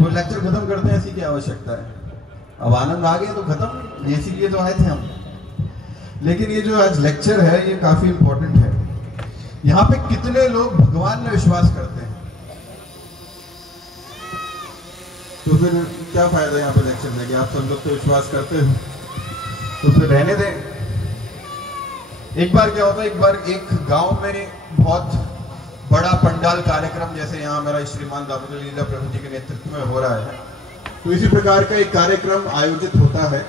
वो लेक्चर खत्म करते हैं, ऐसी क्या आवश्यकता है? अब आनंद आ गया तो खत्म, इसीलिए तो आए थे हम। लेकिन ये जो आज लेक्चर है ये काफी इंपॉर्टेंट है। यहाँ पे कितने लोग भगवान में विश्वास करते हैं? तो फिर क्या फायदा यहाँ पे लेक्चर देंगे? आप सब लोग तो विश्वास करते हो, तो फिर रहने दें। एक बार क्या होता है, एक बार एक गांव में बहुत बड़ा पंडाल कार्यक्रम, जैसे यहाँ हमारा श्रीमान दामोदर लीला प्रभु जी के नेतृत्व में हो रहा है, तो इसी प्रकार का एक कार्यक्रम आयोजित होता है।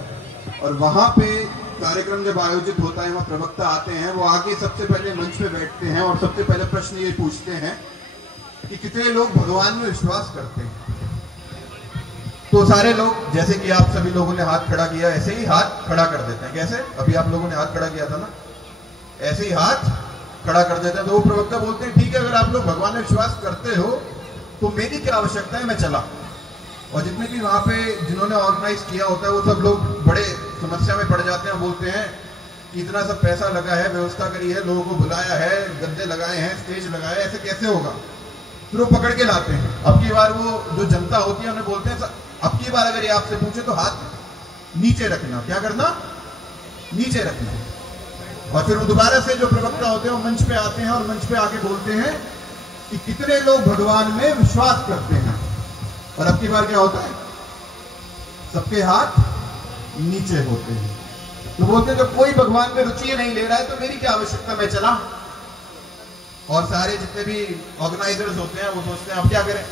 और वहां पे कार्यक्रम जब आयोजित होता है, वहाँ प्रवक्ता आते हैं, वो आगे सबसे पहले मंच पे बैठते हैं और सबसे पहले प्रश्न ये पूछते हैं कि कितने लोग भगवान में विश्वास करते हैं। तो सारे लोग, जैसे कि आप सभी लोगों ने हाथ खड़ा किया, ऐसे ही हाथ खड़ा कर देते हैं। कैसे? अभी आप लोगों ने हाथ खड़ा किया था ना, ऐसे ही हाथ खड़ा कर देते हैं। तो वो प्रवक्ता बोलते हैं, ठीक है, अगर आप लोग भगवान में विश्वास करते हो तो मेरी क्या आवश्यकता है, मैं चला। और जितने भी वहां पे जिन्होंने ऑर्गेनाइज किया होता है, वो सब लोग बड़े समस्या में पड़ जाते हैं। बोलते हैं कि इतना सब पैसा लगा है, व्यवस्था करी है, लोगों को बुलाया है, गद्दे लगाए हैं, स्टेज लगाया है, ऐसे कैसे होगा? फिर वो पकड़ के लाते हैं। अब की बार वो जो जनता होती है उन्हें बोलते हैं, अब की बार अगर ये आपसे पूछे तो हाथ नीचे रखना। क्या करना? नीचे रखना। और फिर वो दोबारा से जो प्रवक्ता होते हैं वो मंच पे आते हैं और मंच पे आके बोलते हैं कि कितने लोग भगवान में विश्वास करते हैं। और अब की बार क्या होता है? सबके हाथ नीचे होते हैं। तो बोलते हैं जब कोई भगवान में रुचि नहीं ले रहा है तो मेरी क्या आवश्यकता, मैं चला। और सारे जितने भी ऑर्गेनाइजर्स होते हैं वो सोचते हैं अब क्या करें।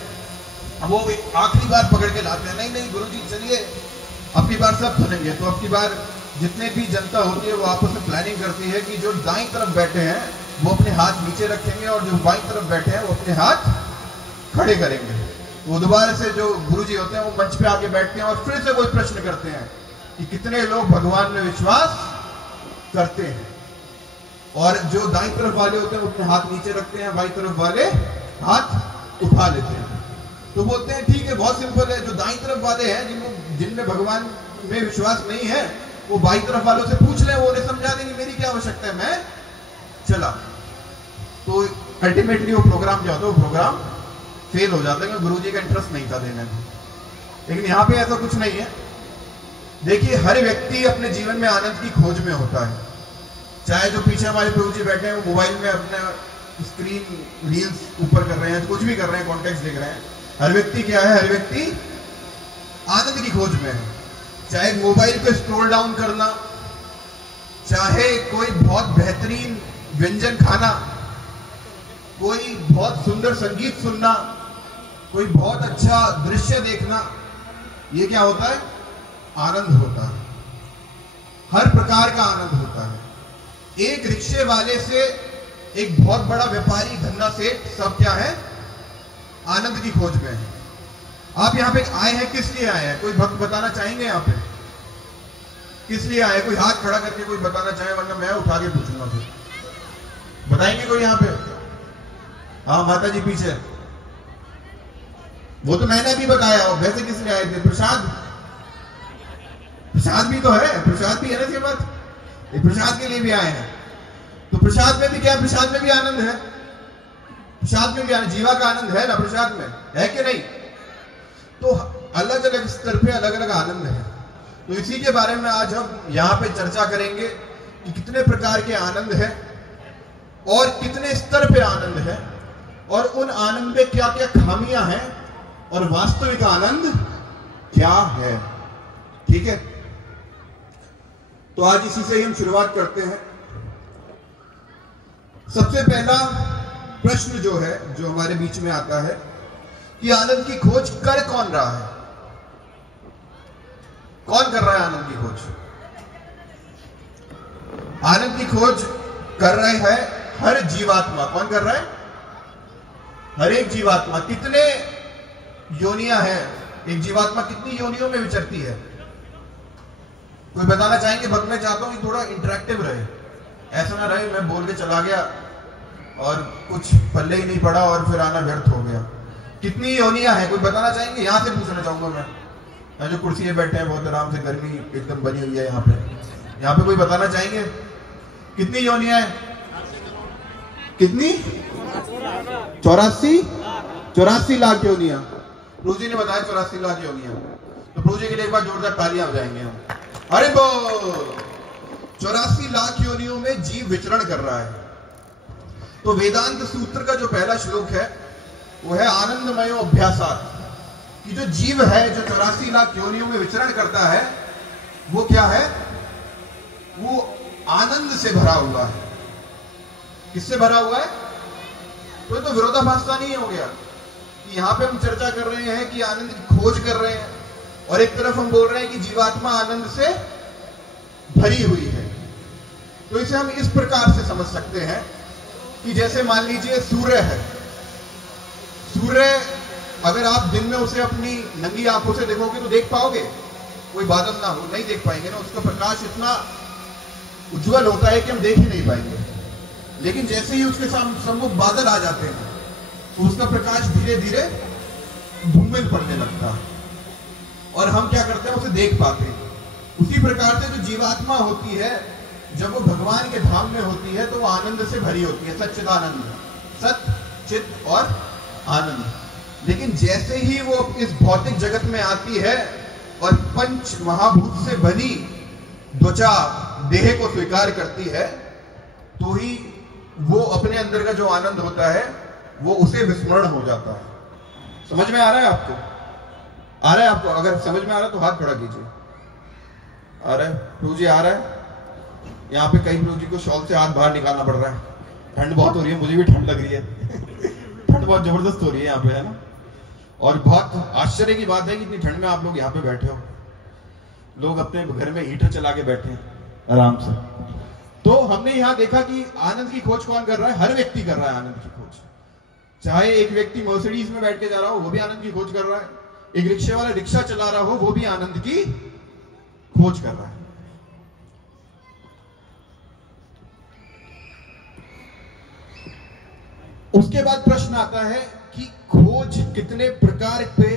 अब वो आखिरी बार पकड़ के लाते हैं, नहीं नहीं गुरुजी चलिए, अब की बार सब सुनेंगे। तो अब की बार जितने भी जनता होती है वो आपस में प्लानिंग करती है कि जो दाईं तरफ बैठे हैं वो अपने हाथ नीचे रखेंगे और जो बाईं तरफ बैठे हैं वो अपने हाथ खड़े करेंगे। वो दोबारा से जो गुरुजी होते हैं वो मंच पे आके बैठते हैं और फिर से कोई प्रश्न करते हैं कि कितने लोग भगवान में विश्वास करते हैं। और जो दाईं तरफ वाले होते हैं वो अपने हाथ नीचे रखते हैं, बाईं तरफ वाले हाथ उठा लेते हैं। तो बोलते हैं ठीक है, बहुत सिंपल है, जो दाईं तरफ वाले हैं जिनमें भगवान में विश्वास नहीं है वो बाईं तरफ वालों से पूछ ले, वो उन्हें समझा देंगे मेरी क्या आवश्यकता है, मैं चला। तो अल्टीमेटली वो प्रोग्राम क्या होता है, वो प्रोग्राम फेल हो जाता है, गुरुजी का इंटरेस्ट नहीं था देने में। लेकिन यहाँ पे ऐसा कुछ नहीं है। देखिए, हर व्यक्ति अपने जीवन में आनंद की खोज में होता है। चाहे जो पीछे हमारे प्रभु जी बैठे हैं वो मोबाइल में अपने स्क्रीन रील्स ऊपर कर रहे हैं, कुछ भी कर रहे हैं, कॉन्टेक्स्ट देख रहे हैं। हर व्यक्ति क्या है? हर व्यक्ति आनंद की खोज में है। चाहे मोबाइल पे स्क्रॉल डाउन करना, चाहे कोई बहुत बेहतरीन व्यंजन खाना, कोई बहुत सुंदर संगीत सुनना, कोई बहुत अच्छा दृश्य देखना, ये क्या होता है? आनंद होता है। हर प्रकार का आनंद होता है। एक रिक्शे वाले से एक बहुत बड़ा व्यापारी, धंधा सेठ, सब क्या है? आनंद की खोज में है। आप यहाँ पे आए हैं, किस लिए आए हैं? कोई भक्त बताना चाहेंगे यहाँ पे किस लिए आए? कोई हाथ खड़ा करके कोई बताना चाहे, वरना मैं उठा के पूछूंगा। फिर बताएंगे कोई यहाँ पे? हाँ, माता जी पीछे। वो तो मैंने भी बताया। वैसे किस लिए आए थे? प्रसाद। प्रसाद भी तो है, प्रसाद भी है ना। ये बात, प्रसाद के लिए भी आए हैं। तो प्रसाद में भी क्या? प्रसाद में भी आनंद है। प्रसाद में भी आनंद, जीवा का आनंद है ना प्रसाद में, है कि नहीं? तो अलग अलग स्तर पे अलग अलग आनंद है। तो इसी के बारे में आज हम यहाँ पे चर्चा करेंगे कि कितने प्रकार के आनंद है और कितने स्तर पे आनंद है और उन आनंद में क्या क्या खामियां हैं और वास्तविक आनंद क्या है। ठीक है, तो आज इसी से ही हम शुरुआत करते हैं। सबसे पहला प्रश्न जो है, जो हमारे बीच में आता है कि आनंद की खोज कर कौन रहा है? कौन कर रहा है आनंद की खोज? आनंद की खोज कर रहे हैं हर जीवात्मा। कौन कर रहा है? हर एक जीवात्मा। कितने योनियां हैं? एक जीवात्मा कितनी योनियों में विचरती है? कोई बताना चाहेंगे? भक्त, मैं चाहता हूं कि थोड़ा इंटरेक्टिव रहे, ऐसा ना रहे मैं बोल के चला गया और कुछ पल्ले ही नहीं पड़ा और फिर आना व्यर्थ हो गया। कितनी योनियां हैं? कोई बताना चाहेंगे? यहां से पूछना चाहूंगा मैं। जो कुर्सी पे बैठे हैं, बहुत आराम से, गर्मी एकदम बनी हुई है यहाँ पे कोई बताना चाहेंगे कितनी योनियां हैं? कितनी? 84 लाख योनियां। प्रभु जी ने बताया 84 लाख योनियां। तो प्रभु जी के लिए एक बार जोरदार तालियां हो जाएंगे हम। अरे बोल, 84 लाख योनियों में जीव विचरण कर रहा है। तो वेदांत सूत्र का जो पहला श्लोक है वो है आनंदमयो अभ्यासात, कि जो जीव है जो 84 लाख योनियों में विचरण करता है वो क्या है, वो आनंद से भरा हुआ है। किससे भरा हुआ है? तो विरोधाभास नहीं हो गया कि यहां पे हम चर्चा कर रहे हैं कि आनंद की खोज कर रहे हैं और एक तरफ हम बोल रहे हैं कि जीवात्मा आनंद से भरी हुई है। तो इसे हम इस प्रकार से समझ सकते हैं कि जैसे मान लीजिए सूर्य है। सूर्य अगर आप दिन में उसे अपनी नंगी आंखों से देखोगे तो देख पाओगे? कोई बादल ना हो, नहीं देख पाएंगे ना, उसका प्रकाश इतना उज्जवल होता है कि हम देख ही नहीं पाएंगे। लेकिन जैसे ही उसके सम्मुख बादल आ जाते हैं तो उसका प्रकाश धीरे धीरे धूमिल पड़ने लगता है और हम क्या करते हैं, उसे देख पाते हैं। उसी प्रकार से जो जीवात्मा होती है जब वो भगवान के धाम में होती है तो वो आनंद से भरी होती है, सच्चिदानंद, सत चित और आनंद। लेकिन जैसे ही वो इस भौतिक जगत में आती है और पंच महाभूत से बनी त्वचा देह को स्वीकार करती है तो ही वो अपने अंदर का जो आनंद होता है वो उसे विस्मरण हो जाता है। समझ में आ रहा है आपको? आ रहा है आपको? अगर समझ में आ रहा है तो हाथ खड़ा कीजिए। आ रहा है? प्रभु जी आ रहा है? यहाँ पे कई प्रभु जी को शॉल से हाथ बाहर निकालना पड़ रहा है, ठंड बहुत हो रही है, मुझे भी ठंड लग रही है ठंड बहुत जबरदस्त हो रही है यहाँ पे, है ना। और बहुत आश्चर्य की बात है कि इतनी ठंड में आप लोग यहाँ पे बैठे हो। लोग अपने घर में हीटर चला के बैठे हैं आराम से। तो हमने यहाँ देखा कि आनंद की खोज कौन कर रहा है? हर व्यक्ति कर रहा है आनंद की खोज। चाहे एक व्यक्ति मर्सिडीज में बैठ के जा रहा हो वो भी आनंद की खोज कर रहा है, एक रिक्शे वाला रिक्शा चला रहा हो वो भी आनंद की खोज कर रहा है। उसके बाद प्रश्न आता है कि खोज कितने प्रकार पे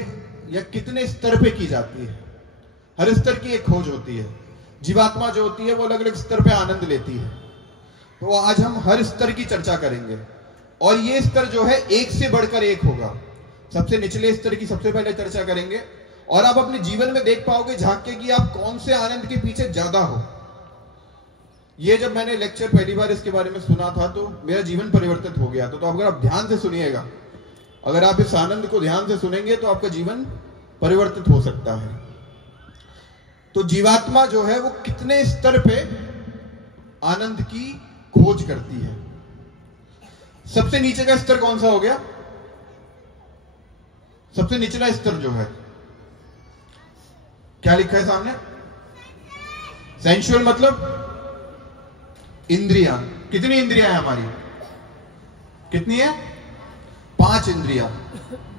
या कितने स्तर पे की जाती है। हर स्तर की एक खोज होती है। जीवात्मा जो होती है वो अलग अलग स्तर पे आनंद लेती है। तो आज हम हर स्तर की चर्चा करेंगे और ये स्तर जो है एक से बढ़कर एक होगा। सबसे निचले स्तर की सबसे पहले चर्चा करेंगे और आप अपने जीवन में देख पाओगे, झांक के, कि आप कौन से आनंद के पीछे ज्यादा हो। ये जब मैंने लेक्चर पहली बार इसके बारे में सुना था तो मेरा जीवन परिवर्तित हो गया। तो अगर आप ध्यान से सुनिएगा, अगर आप इस आनंद को ध्यान से सुनेंगे तो आपका जीवन परिवर्तित हो सकता है। तो जीवात्मा जो है वो कितने स्तर पे आनंद की खोज करती है। सबसे नीचे का स्तर कौन सा हो गया? सबसे निचला स्तर जो है, क्या लिखा है सामने? सेंसुअल मतलब इंद्रियां। कितनी इंद्रियां है हमारी? कितनी है? 5 इंद्रियां।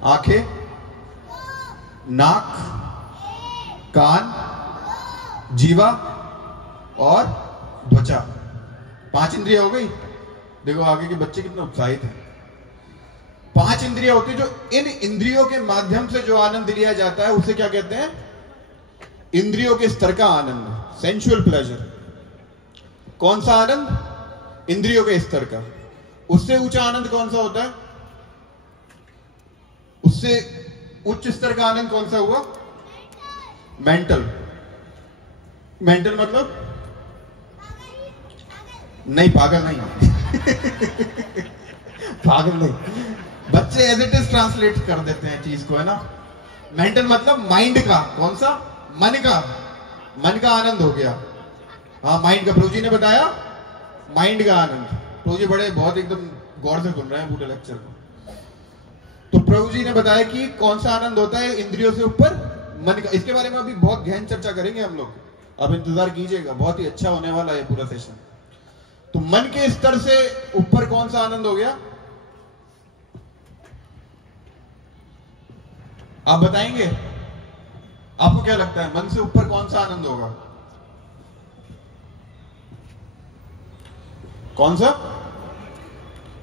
आंखें, नाक, कान, जीवा और त्वचा। 5 इंद्रियां हो गई। देखो आगे के बच्चे कितना उत्साहित हैं। 5 इंद्रियां होती है। जो इन इंद्रियों के माध्यम से जो आनंद लिया जाता है उसे क्या कहते हैं? इंद्रियों के स्तर का आनंद, सेंसुअल प्लेजर। कौन सा आनंद? इंद्रियों के स्तर का। उससे ऊंचा आनंद कौन सा होता है? उससे उच्च स्तर का आनंद कौन सा हुआ? मेंटल। मेंटल मतलब नहीं, पागल नहीं पागल नहीं, बच्चे एज इट इज ट्रांसलेट कर देते हैं चीज को, है ना। मेंटल मतलब माइंड का। कौन सा? मन का। मन का आनंद हो गया। हाँ, माइंड का। प्रभु जी ने बताया माइंड का आनंद। प्रभु जी बड़े बहुत एकदम गौर से सुन रहे हैं पूरे लेक्चर को। तो प्रभु जी ने बताया कि कौन सा आनंद होता है इंद्रियों से ऊपर? मन का। इसके बारे में अभी बहुत गहन चर्चा करेंगे हम लोग, अब इंतजार कीजिएगा, बहुत ही अच्छा होने वाला है पूरा सेशन। तो मन के स्तर से ऊपर कौन सा आनंद हो गया? आप बताएंगे? आपको क्या लगता है मन से ऊपर कौन सा आनंद होगा? कौन सा?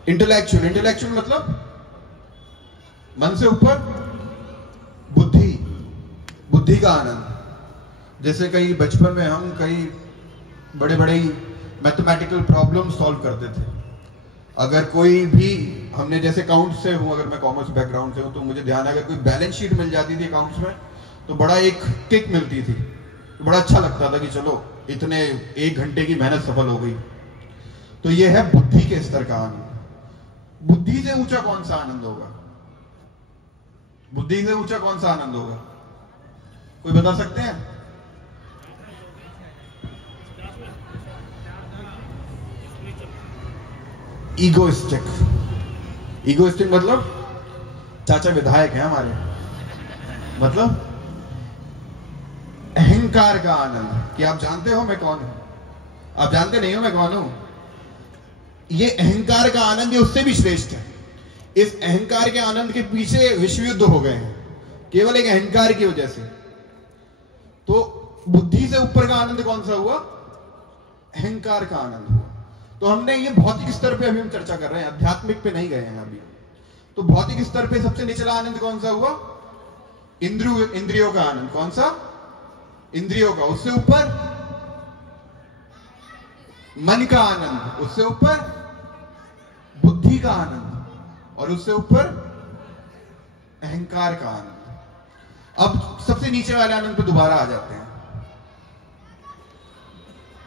इंटेलेक्चुअल। इंटेलेक्चुअल मतलब मन से ऊपर बुद्धि, बुद्धि का आनंद। जैसे कई बचपन में हम कई बड़े बड़े मैथमेटिकल प्रॉब्लम सॉल्व करते थे, अगर कोई भी, हमने जैसे अकाउंट से हूं, अगर मैं कॉमर्स बैकग्राउंड से हूं, तो मुझे ध्यान है अगर कोई बैलेंस शीट मिल जाती थी अकाउंट्स में तो बड़ा एक किक मिलती थी, तो बड़ा अच्छा लगता था कि चलो इतने 1 घंटे की मेहनत सफल हो गई। तो ये है बुद्धि के स्तर का आनंद। बुद्धि से ऊंचा कौन सा आनंद होगा? बुद्धि से ऊंचा कौन सा आनंद होगा? कोई बता सकते हैं? ईगोइस्टिक। ईगोइस्टिक मतलब चाचा विधायक है हमारे, मतलब अहंकार का आनंद कि आप जानते हो मैं कौन हूं, आप जानते नहीं हो मैं कौन हूं। ये अहंकार का आनंद ये उससे भी श्रेष्ठ है। इस अहंकार के आनंद के पीछे विश्व युद्ध हो गए हैं केवल एक अहंकार की वजह से। तो बुद्धि से ऊपर का आनंद कौन सा हुआ? अहंकार का आनंद हुआ। तो हमने ये भौतिक स्तर पे अभी हम चर्चा कर रहे हैं, आध्यात्मिक पे नहीं गए हैं अभी। तो भौतिक स्तर पे सबसे निचला आनंद कौन सा हुआ? इंद्रियों का आनंद। कौन सा? इंद्रियों का। उससे ऊपर मन का आनंद, उससे ऊपर बुद्धि का आनंद, और उससे ऊपर अहंकार का आनंद। अब सबसे नीचे वाले आनंद पे दोबारा आ जाते हैं,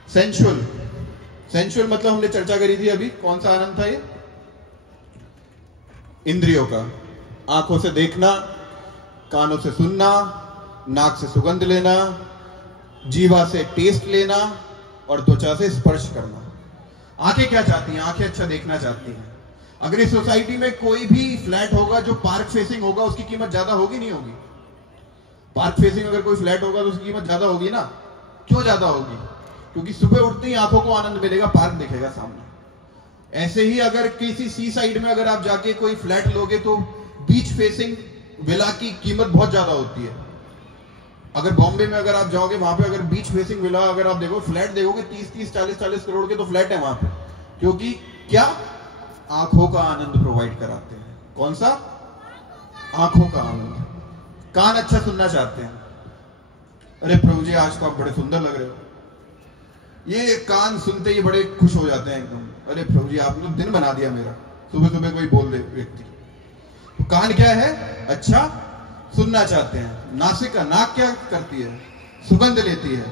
सेंसुअल। सेंसुअल मतलब हमने चर्चा करी थी अभी, कौन सा आनंद था ये? इंद्रियों का। आंखों से देखना, कानों से सुनना, नाक से सुगंध लेना, जीवा से टेस्ट लेना, और त्वचा से स्पर्श करना। आंखें क्या चाहती हैं? आंखें अच्छा देखना चाहती हैं। अगर इस सोसाइटी में कोई भी फ्लैट होगा जो पार्क फेसिंग होगा, उसकी कीमत ज्यादा होगी नहीं होगी? पार्क फेसिंग अगर कोई फ्लैट होगा तो उसकी कीमत ज्यादा होगी ना। क्यों ज्यादा होगी? क्योंकि सुबह उठते ही आंखों को आनंद मिलेगा, पार्क दिखेगा सामने। ऐसे ही अगर किसी सी साइड में अगर आप जाके कोई फ्लैट लोगे तो बीच फेसिंग विला की कीमत बहुत ज्यादा होती है। अगर बॉम्बे में अगर आप जाओगे वहां पे अगर बीच फेसिंग विला अगर आप देखो, फ्लैट देखोगे 30-30, 40-40 करोड़ के तो फ्लैट है वहां पे। क्योंकि क्या? आंखों का आनंद प्रोवाइड कराते हैं। कौन सा? आंखों का आनंद। कान अच्छा सुनना चाहते हैं। अरे प्रभु जी आज तो आप बड़े सुंदर लग रहे हो, ये कान सुनते ही बड़े खुश हो जाते हैं एकदम। अरे प्रभु जी आपने दिन बना दिया मेरा, सुबह सुबह कोई बोल दे व्यक्ति। तो कान क्या है? अच्छा सुनना चाहते हैं। नासिका, नाक क्या करती है? सुगंध लेती है।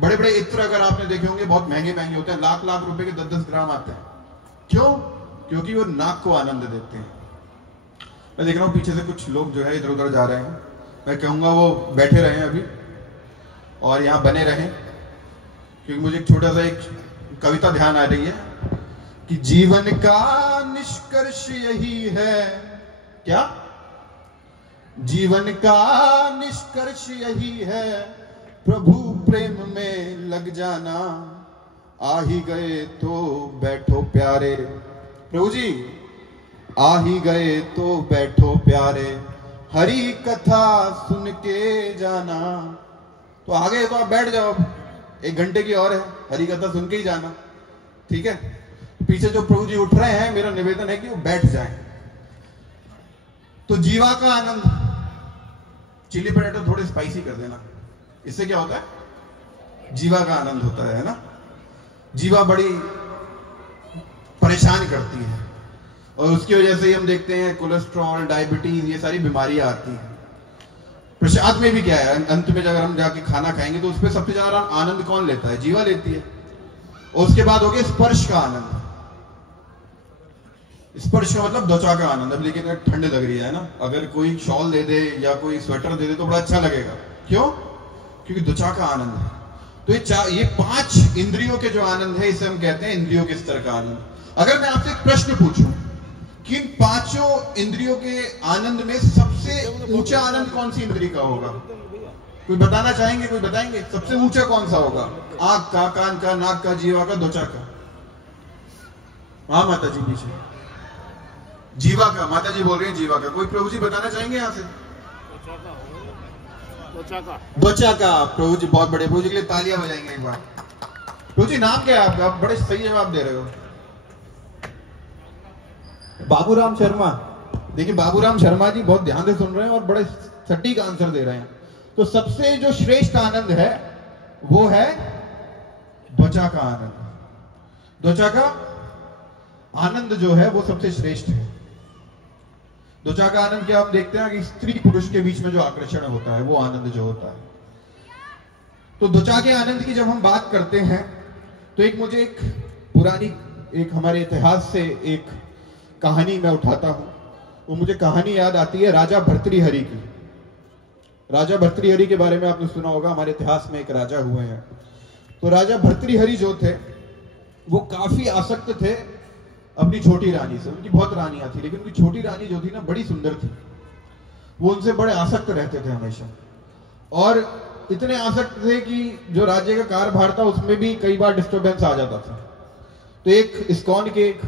बड़े बड़े इत्र अगर आपने देखे होंगे बहुत महंगे महंगे होते हैं, लाख लाख रुपए के 10-10 ग्राम आते हैं। क्यों? क्योंकि वो नाक को आनंद देते हैं। मैं देख रहा हूं पीछे से कुछ लोग जो है इधर उधर जा रहे हैं, मैं कहूंगा वो बैठे रहे अभी और यहां बने रहें, क्योंकि मुझे एक छोटा सा एक कविता ध्यान आ रही है कि जीवन का निष्कर्ष यही है। क्या? जीवन का निष्कर्ष यही है, प्रभु प्रेम में लग जाना। आ ही गए तो बैठो प्यारे, प्रभु जी आ ही गए तो बैठो प्यारे, हरि कथा सुन के जाना। तो आ गए तो आप बैठ जाओ, 1 घंटे की और है, हरि कथा सुन के ही जाना। ठीक है? पीछे जो प्रभु जी उठ रहे हैं, मेरा निवेदन है कि वो बैठ जाएं। तो जीवा का आनंद, चिली पटेटो थोड़े स्पाइसी कर देना, इससे क्या होता है? जीवा का आनंद होता है ना। जीवा बड़ी परेशान करती है और उसकी वजह से ही हम देखते हैं कोलेस्ट्रॉल, डायबिटीज, ये सारी बीमारियां आती हैं। प्रसाद में भी क्या है? अंत में अगर हम जाके खाना खाएंगे तो उसमें सबसे ज्यादा आनंद कौन लेता है? जीवा लेती है। और उसके बाद हो गया स्पर्श का आनंद। स्पर्श का मतलब त्वचा का आनंद। अब लेकिन ठंड लग रही है ना, अगर कोई शॉल दे दे या कोई स्वेटर दे दे तो बड़ा अच्छा लगेगा। क्यों? क्योंकि त्वचा का आनंद है। तो ये 5 इंद्रियों के जो आनंद है, इसे हम कहते हैं इंद्रियों के स्तर का आनंद। अगर मैं आपसे एक प्रश्न पूछूं कि इन 5 इंद्रियों के आनंद में सबसे ऊंचा आनंद कौन सी इंद्री का होगा? कोई बताना चाहेंगे? कोई बताएंगे सबसे ऊंचा कौन सा होगा? आंख का, कान का, नाक का, जीवा का, त्वचा का? हाँ माता जी पीछे। जीवा का, माता जी बोल रही हैं जीवा का। कोई प्रभु जी बताना चाहेंगे यहां से? त्वचा का। प्रभु जी बहुत बड़े, प्रभु जी के लिए तालियां बजाएंगे एक बार। प्रभु जी नाम क्या है आपका? आप बड़े सही जवाब दे रहे हो। बाबूराम शर्मा। देखिए बाबूराम शर्मा जी बहुत ध्यान से सुन रहे हैं और बड़े सटीक आंसर दे रहे हैं। तो सबसे जो श्रेष्ठ आनंद है वो है त्वचा का आनंद। त्वचा का आनंद जो है वो सबसे श्रेष्ठ है। द्वचा का आनंद क्या हम देखते हैं कि स्त्री पुरुष के बीच में जो आकर्षण होता है वो आनंद जो होता है। तो द्वचा के आनंद की जब हम बात करते हैं तो मुझे एक पुरानी एक हमारे इतिहास से एक कहानी मैं उठाता हूं। वो मुझे कहानी याद आती है राजा भर्तृहरि की। राजा भर्तृहरि के बारे में आपने सुना होगा, हमारे इतिहास में एक राजा हुए हैं। तो राजा भर्तृहरि जो थे वो काफी आसक्त थे अपनी छोटी रानी से। उनकी बहुत रानियां थी लेकिन उनकी छोटी रानी जो थी ना बड़ी सुंदर थी। वो उनसे बड़े आसक्त रहते थे हमेशा, और इतने आसक्त थे कि जो राज्य का कार्यभार था उसमें भी कई बार डिस्टर्बेंस आ जाता था। तो एक इस्कॉन के एक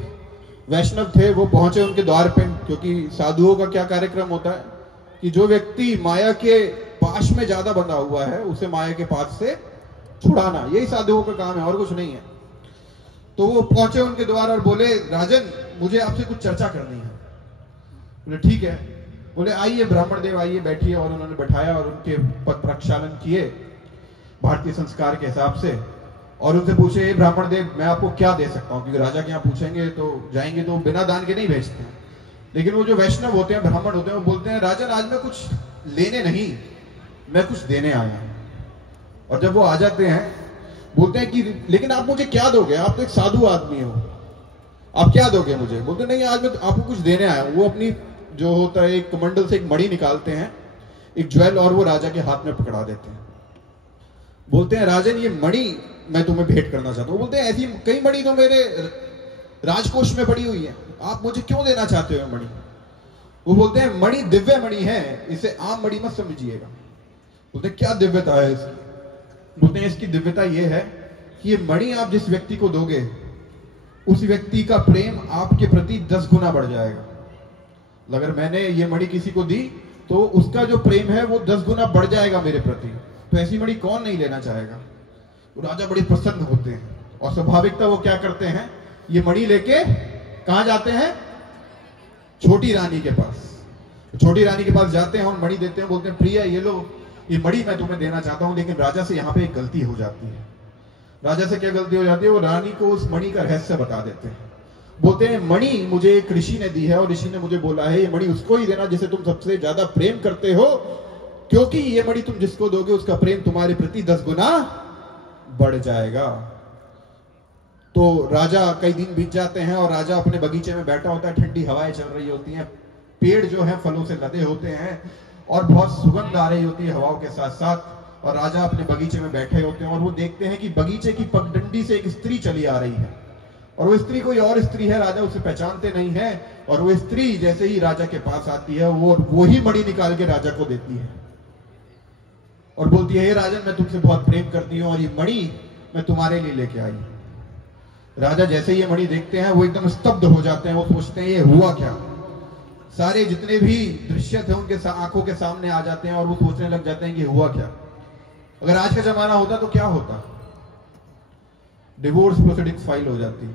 वैष्णव थे, वो पहुंचे उनके द्वार पे, क्योंकि साधुओं का क्या कार्यक्रम होता है कि जो व्यक्ति माया के पाश में ज्यादा बंधा हुआ है उसे माया के पास से छुड़ाना, यही साधुओं का काम है और कुछ नहीं है। तो वो पहुंचे उनके द्वार और बोले, राजन मुझे आपसे कुछ चर्चा करनी है। बोले ठीक है। बोले आइए ब्राह्मण देव आइए बैठिए, और उन्होंने बैठाया और उनके पद प्रक्षालन किए भारतीय संस्कार के हिसाब से, और उनसे पूछे ब्राह्मण देव मैं आपको क्या दे सकता हूँ, क्योंकि राजा के यहाँ पूछेंगे तो जाएंगे तो बिना दान के नहीं भेजते हैं। लेकिन वो जो वैष्णव होते हैं, ब्राह्मण होते हैं, वो बोलते हैं राजन आज मैं कुछ लेने नहीं, मैं कुछ देने आया हूं। और जब वो आ जाते हैं बोलते हैं कि लेकिन आप मुझे क्या दोगे, आप तो एक साधु आदमी हो, आप क्या दोगे मुझे। बोलते नहीं आज मैं आपको कुछ देने आया हूं। वो अपनी जो होता है एक कमंडल से एक मणि निकालते हैं, एक ज्वेल, और वो राजा के हाथ में पकड़ा देते हैं। बोलते हैं राजन ये मणि मैं तुम्हें भेंट करना चाहता हूं। बोलते हैं ऐसी कई मणि तो मेरे राजकोष में पड़ी हुई है, आप मुझे क्यों देना चाहते हो मणि। वो बोलते हैं मणि दिव्य मणि है, इसे आम मणि मत समझिएगा। बोलते हैं क्या दिव्यता है इसकी। बोलते हैं इसकी दिव्यता यह है कि ये मणि आप जिस व्यक्ति को दोगे उस व्यक्ति का प्रेम आपके प्रति 10 गुना बढ़ जाएगा। अगर मैंने ये मणि किसी को दी तो उसका जो प्रेम है वो 10 गुना बढ़ जाएगा मेरे प्रति। तो ऐसी मणि कौन नहीं लेना चाहेगा। तो राजा बड़े प्रसन्न होते हैं और स्वाभाविकता वो क्या करते हैं, ये मणि लेके कहां जाते हैं, छोटी रानी के पास। छोटी रानी के पास जाते हैं और मणि देते हैं। बोलते हैं प्रिया ये लो, ये मणि मैं तुम्हें देना चाहता हूं, लेकिन राजा से यहां पे एक गलती हो जाती है। राजा से क्या गलती हो जाती है, वो रानी को उस मणि का रहस्य बता देते हैं। बोलते हैं मणि मुझे एक ऋषि ने दी है और ऋषि ने मुझे बोला है ये मणि उसको ही देना जिसे तुम सबसे ज्यादा प्रेम करते हो, क्योंकि ये मणि तुम जिसको दोगे उसका प्रेम तुम्हारे प्रति 10 गुना बढ़ जाएगा। तो राजा कई दिन बीत जाते हैं और राजा अपने बगीचे में बैठा होता है, ठंडी हवाएं चल रही होती हैं, पेड़ जो है फलों से लदे होते हैं और बहुत सुगंध आ रही होती है हवाओं के साथ साथ। और राजा अपने बगीचे में बैठे होते हैं और वो देखते हैं कि बगीचे की पगडंडी से एक स्त्री चली आ रही है, और वो स्त्री कोई और स्त्री है, राजा उसे पहचानते नहीं है। और वो स्त्री जैसे ही राजा के पास आती है वो ही मणि निकाल के राजा को देती है और बोलती है हे राजन मैं तुमसे बहुत प्रेम करती हूँ और ये मणि मैं तुम्हारे लिए लेके आई। राजा जैसे ये मणि देखते हैं वो एकदम स्तब्ध हो जाते हैं। वो सोचते हैं ये हुआ क्या। सारे जितने भी दृश्य थे उनके आंखों के सामने आ जाते हैं और वो सोचने लग जाते हैं कि हुआ क्या। अगर आज का जमाना होता तो क्या होता, डिवोर्स प्रोसीडिंग्स फाइल हो जाती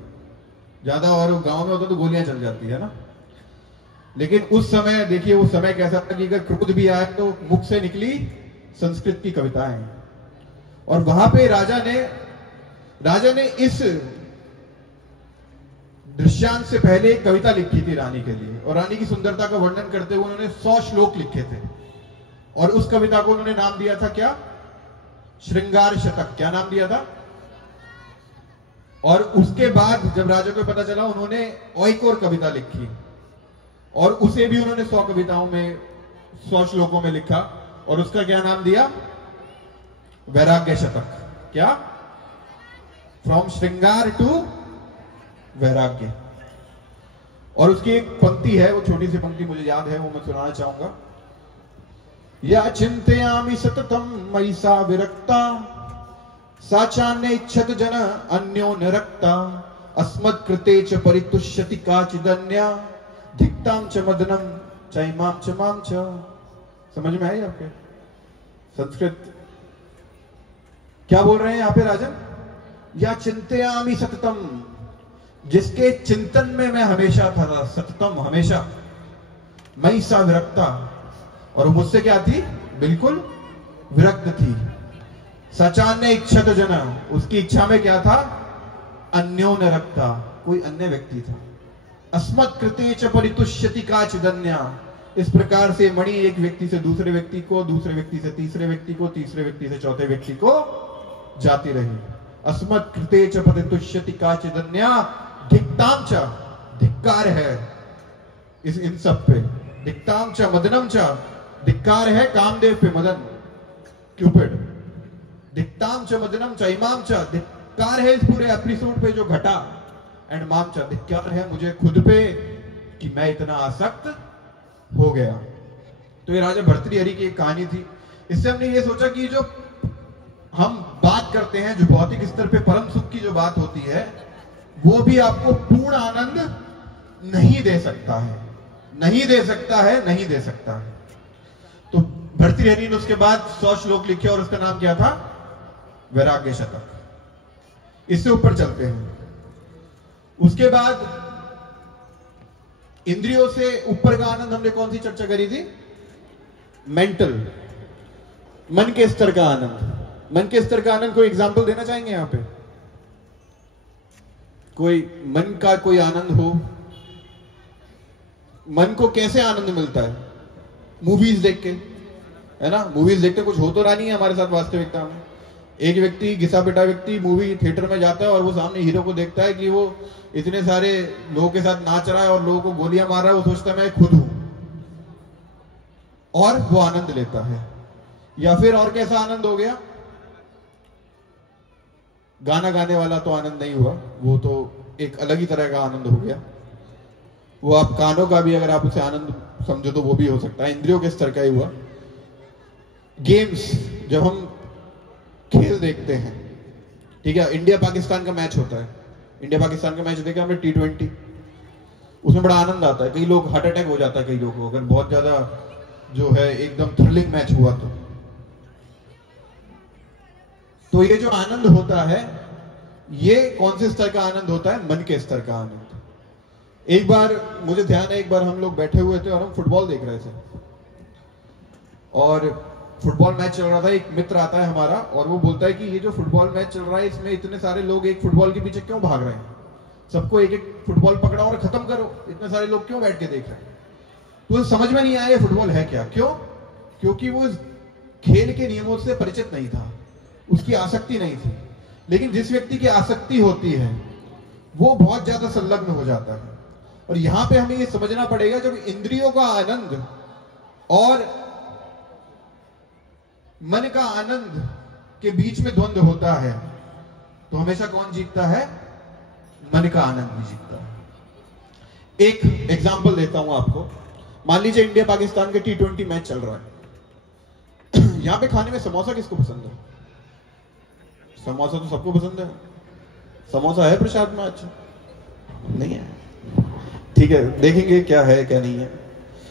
ज्यादा, और गांव में होता तो गोलियां चल जाती है ना। लेकिन उस समय देखिए वो समय कैसा था कि अगर क्रोध भी आया तो मुख से निकली संस्कृत की कविताएं। और वहां पे राजा ने इस दृश्यांत से पहले एक कविता लिखी थी रानी के लिए, और रानी की सुंदरता का वर्णन करते हुए उन्होंने 100 श्लोक लिखे थे। और उस कविता को उन्होंने नाम दिया था क्या, श्रृंगार शतक। क्या नाम दिया था। और उसके बाद जब राजा को पता चला उन्होंने एक और कविता लिखी और उसे भी उन्होंने 100 कविताओं में 100 श्लोकों में लिखा, और उसका क्या नाम दिया, वैराग्य शतक। क्या, फ्रॉम श्रृंगार टू वैराग्य। और उसकी एक पंक्ति है, वो छोटी सी पंक्ति मुझे याद है, वो मैं सुनाना चाहूंगा। या चिंतयामि सततम मयि सा विरक्ता, साचान्य इच्छत जन अन्यो न रक्ता, अस्मत् कृते च परितुष्यति काचिदन्या, धिक्ताम च मदनम चैमाम च माम च। समझ में आई आपके संस्कृत क्या बोल रहे हैं यहां पे राजन। या चिंतयामि सततम, जिसके चिंतन में मैं हमेशा था, सततम हमेशा, मयि सा विरक्ता, और मुझसे क्या थी, बिल्कुल विरक्त थी। सचान्य इच्छत जन, उसकी इच्छा में क्या था, अन्यो न रखता, कोई अन्य व्यक्ति था। अस्मत् कृते च परितुष्यति काचिदन्या। इस प्रकार से मणि एक व्यक्ति से दूसरे व्यक्ति को, दूसरे व्यक्ति से तीसरे व्यक्ति को, तीसरे व्यक्ति से चौथे व्यक्ति को जाती रही। अस्मत् कृते च परितुष्यति काचिदन्या धिक्ताम च, धिक्कार है इस इन सब पे। धिक्ताम च मदनम च, धिक्कार है कामदेव पे, मदन क्यूपिड। धिक्ताम च मदनम च इमाम च, धिक्कार है इस पूरे एपिसोड पे जो घटा। एंड माम च, धिक्कार है मुझे खुद पे कि मैं इतना आसक्त हो गया। तो ये राजा भर्तृहरि की एक कहानी थी। इससे हमने ये सोचा कि जो हम बात करते हैं, जो भौतिक स्तर पे परम सुख की जो बात होती है, वो भी आपको पूर्ण आनंद नहीं दे सकता है, नहीं दे सकता है, नहीं दे सकता है। तो भर्तृहरि ने उसके बाद 100 श्लोक लिखे और उसका नाम क्या था? वैराग्य शतक। इससे ऊपर चलते हैं। उसके बाद इंद्रियों से ऊपर का आनंद हमने कौन सी चर्चा करी थी? मेंटल, मन के स्तर का आनंद। मन के स्तर का आनंद कोई एग्जांपल देना चाहेंगे यहां पे? कोई मन का कोई आनंद हो? मन को कैसे आनंद मिलता है? मूवीज देख के, है ना? मूवीज देखते कुछ हो तो रहा नहीं है हमारे साथ वास्तविकता में। एक व्यक्ति, घिसा पिटा व्यक्ति मूवी थिएटर में जाता है और वो सामने हीरो को देखता है कि वो इतने सारे लोगों के साथ नाच रहा है और लोगों को गोलियां मार रहा है। वो सोचता है मैं खुद हूं, और वो आनंद लेता है। या फिर और कैसा आनंद हो गया? गाना गाने वाला तो आनंद नहीं हुआ, वो तो एक अलग ही तरह का आनंद हो गया। वो आप कानों का भी अगर आप उसे आनंद समझो तो वो भी हो सकता है, इंद्रियों के स्तर का ही हुआ। गेम्स, जब हम खेल देखते हैं, ठीक है, इंडिया पाकिस्तान का मैच होता है, इंडिया पाकिस्तान का मैच देखा हमने T20, उसमें बड़ा आनंद आता है। कई लोग हार्ट अटैक हो जाता है, कई लोगों को, अगर बहुत ज्यादा जो है एकदम थ्रिलिंग मैच हुआ तो ये जो आनंद होता है, ये कौन से स्तर का आनंद होता है? मन के स्तर का आनंद। एक बार मुझे ध्यान है, एक बार हम लोग बैठे हुए थे और हम फुटबॉल देख रहे थे, और फुटबॉल मैच चल रहा था। एक मित्र आता है हमारा और वो बोलता है कि ये जो फुटबॉल मैच चल रहा है, इसमें इतने सारे लोग एक फुटबॉल के पीछे क्यों भाग रहे हैं? सबको एक एक फुटबॉल पकड़ा और खत्म करो, इतने सारे लोग क्यों बैठ के देख रहे हैं? तो समझ में नहीं आया ये फुटबॉल है क्या। क्यों? क्योंकि वो खेल के नियमों से परिचित नहीं था, उसकी आसक्ति नहीं थी। लेकिन जिस व्यक्ति की आसक्ति होती है वो बहुत ज्यादा संलग्न हो जाता है। और यहां पे हमें ये समझना पड़ेगा, जब इंद्रियों का आनंद और मन का आनंद के बीच में द्वंद्व होता है, तो हमेशा कौन जीतता है? मन का आनंद भी जीतता है। एक एग्जांपल देता हूं आपको। मान लीजिए इंडिया पाकिस्तान के T20 मैच चल रहा है। यहां पे खाने में समोसा किसको पसंद है? समोसा तो सबको पसंद है। समोसा है प्रसाद में? अच्छा नहीं है, ठीक है, देखेंगे क्या है क्या नहीं है।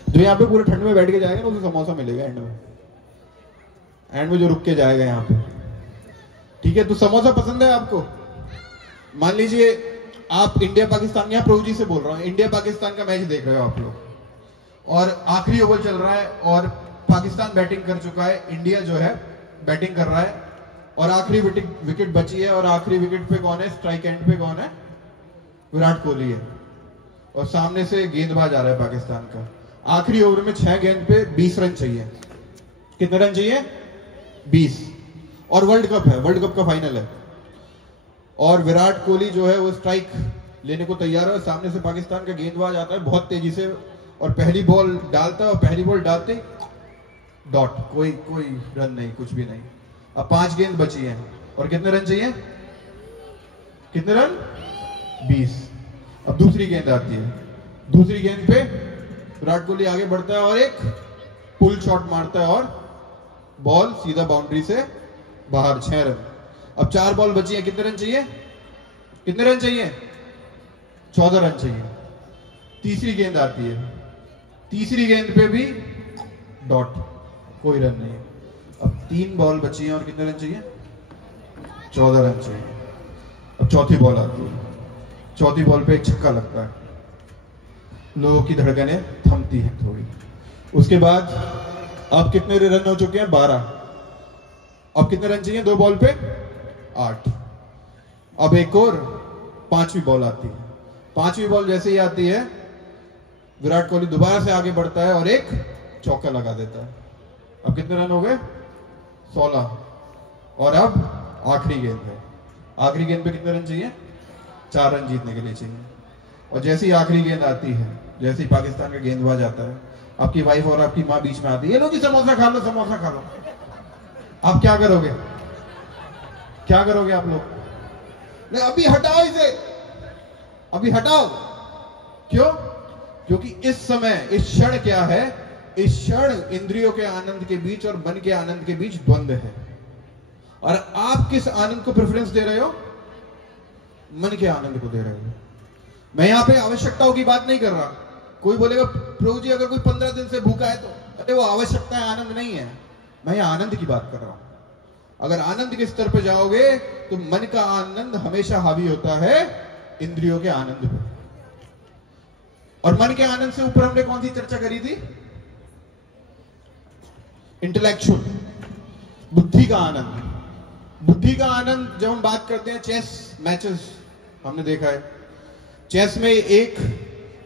जो यहाँ पे पूरे ठंड में बैठ के जाएगा ना, उसे समोसा मिलेगा एंड में जो रुक के जाएगा यहाँ पे, ठीक है। तो समोसा पसंद है आपको? मान लीजिए आप इंडिया पाकिस्तान, यहाँ प्रभु जी से बोल रहा हूँ, इंडिया पाकिस्तान का मैच देख रहे हो आप लोग, और आखिरी ओवर चल रहा है और पाकिस्तान बैटिंग कर चुका है, इंडिया जो है बैटिंग कर रहा है, और आखिरी विकेट बची है, और आखिरी विकेट पे कौन है? स्ट्राइक एंड पे कौन है? विराट कोहली है, और सामने से गेंदबाज आ रहा है पाकिस्तान का। आखिरी ओवर में 6 गेंद पे 20 रन चाहिए। कितने रन चाहिए? 20। और वर्ल्ड कप है, वर्ल्ड कप का फाइनल है, और विराट कोहली जो है वो स्ट्राइक लेने को तैयार है। सामने से पाकिस्तान का गेंदबाज आता है बहुत तेजी से, और पहली बॉल डालता है, और पहली बॉल डालते डॉट, कोई रन नहीं, कुछ भी नहीं। अब 5 गेंद बची हैं, और कितने रन चाहिए? कितने रन? 20। अब दूसरी गेंद आती है, दूसरी गेंद पे विराट कोहली आगे बढ़ता है और एक पुल शॉट मारता है, और बॉल सीधा बाउंड्री से बाहर, 6 रन। अब 4 बॉल बची है, कितने रन चाहिए? कितने रन चाहिए? 14 रन चाहिए। तीसरी गेंद आती है, तीसरी गेंद पे भी डॉट, कोई रन नहीं। अब 3 बॉल बची हैं और कितने रन चाहिए? 14 रन चाहिए। अब चौथी बॉल आती है, चौथी बॉल पे एक छक्का लगता है, लोगों की धड़कनें थमती हैं थोड़ी। उसके बाद अब कितने रन हो चुके हैं? 12। अब कितने रन चाहिए 2 बॉल पे? 8। अब एक और 5वीं बॉल आती है, 5वीं बॉल जैसे ही आती है, विराट कोहली दोबारा से आगे बढ़ता है और एक चौका लगा देता है। अब कितने रन हो गए? 16। और अब आखिरी गेंद है। आखिरी गेंद पे कितने रन चाहिए? 4 रन जीतने के लिए चाहिए। और जैसे ही आखिरी गेंद आती है, जैसे ही पाकिस्तान का गेंदबाज आता है, आपकी वाइफ और आपकी माँ बीच में आती है, ये लो जी समोसा खा लो, समोसा खा लो। आप क्या करोगे? क्या करोगे आप लोग? नहीं, अभी हटाओ इसे, अभी हटाओ। क्यों? क्योंकि इस समय, इस क्षण क्या है? इस क्षण इंद्रियों के आनंद के बीच और मन के आनंद के बीच द्वंद्व है। और आप किस आनंद को प्रेफरेंस दे रहे हो? मन के आनंद को दे रहे हो। मैं यहां पे आवश्यकताओं की बात नहीं कर रहा। कोई बोलेगा प्रभु जी अगर कोई 15 दिन से भूखा है तो, अरे वो आवश्यकता है, आनंद नहीं है। मैं यहां आनंद की बात कर रहा हूं। अगर आनंद के स्तर पर जाओगे तो मन का आनंद हमेशा हावी होता है इंद्रियों के आनंद पर। और मन के आनंद से ऊपर हमने कौन सी चर्चा करी थी? इंटेलेक्चुअल, बुद्धि का आनंद। बुद्धि का आनंद जब हम बात करते हैं, चेस मैचेस हमने देखा है, चेस में एक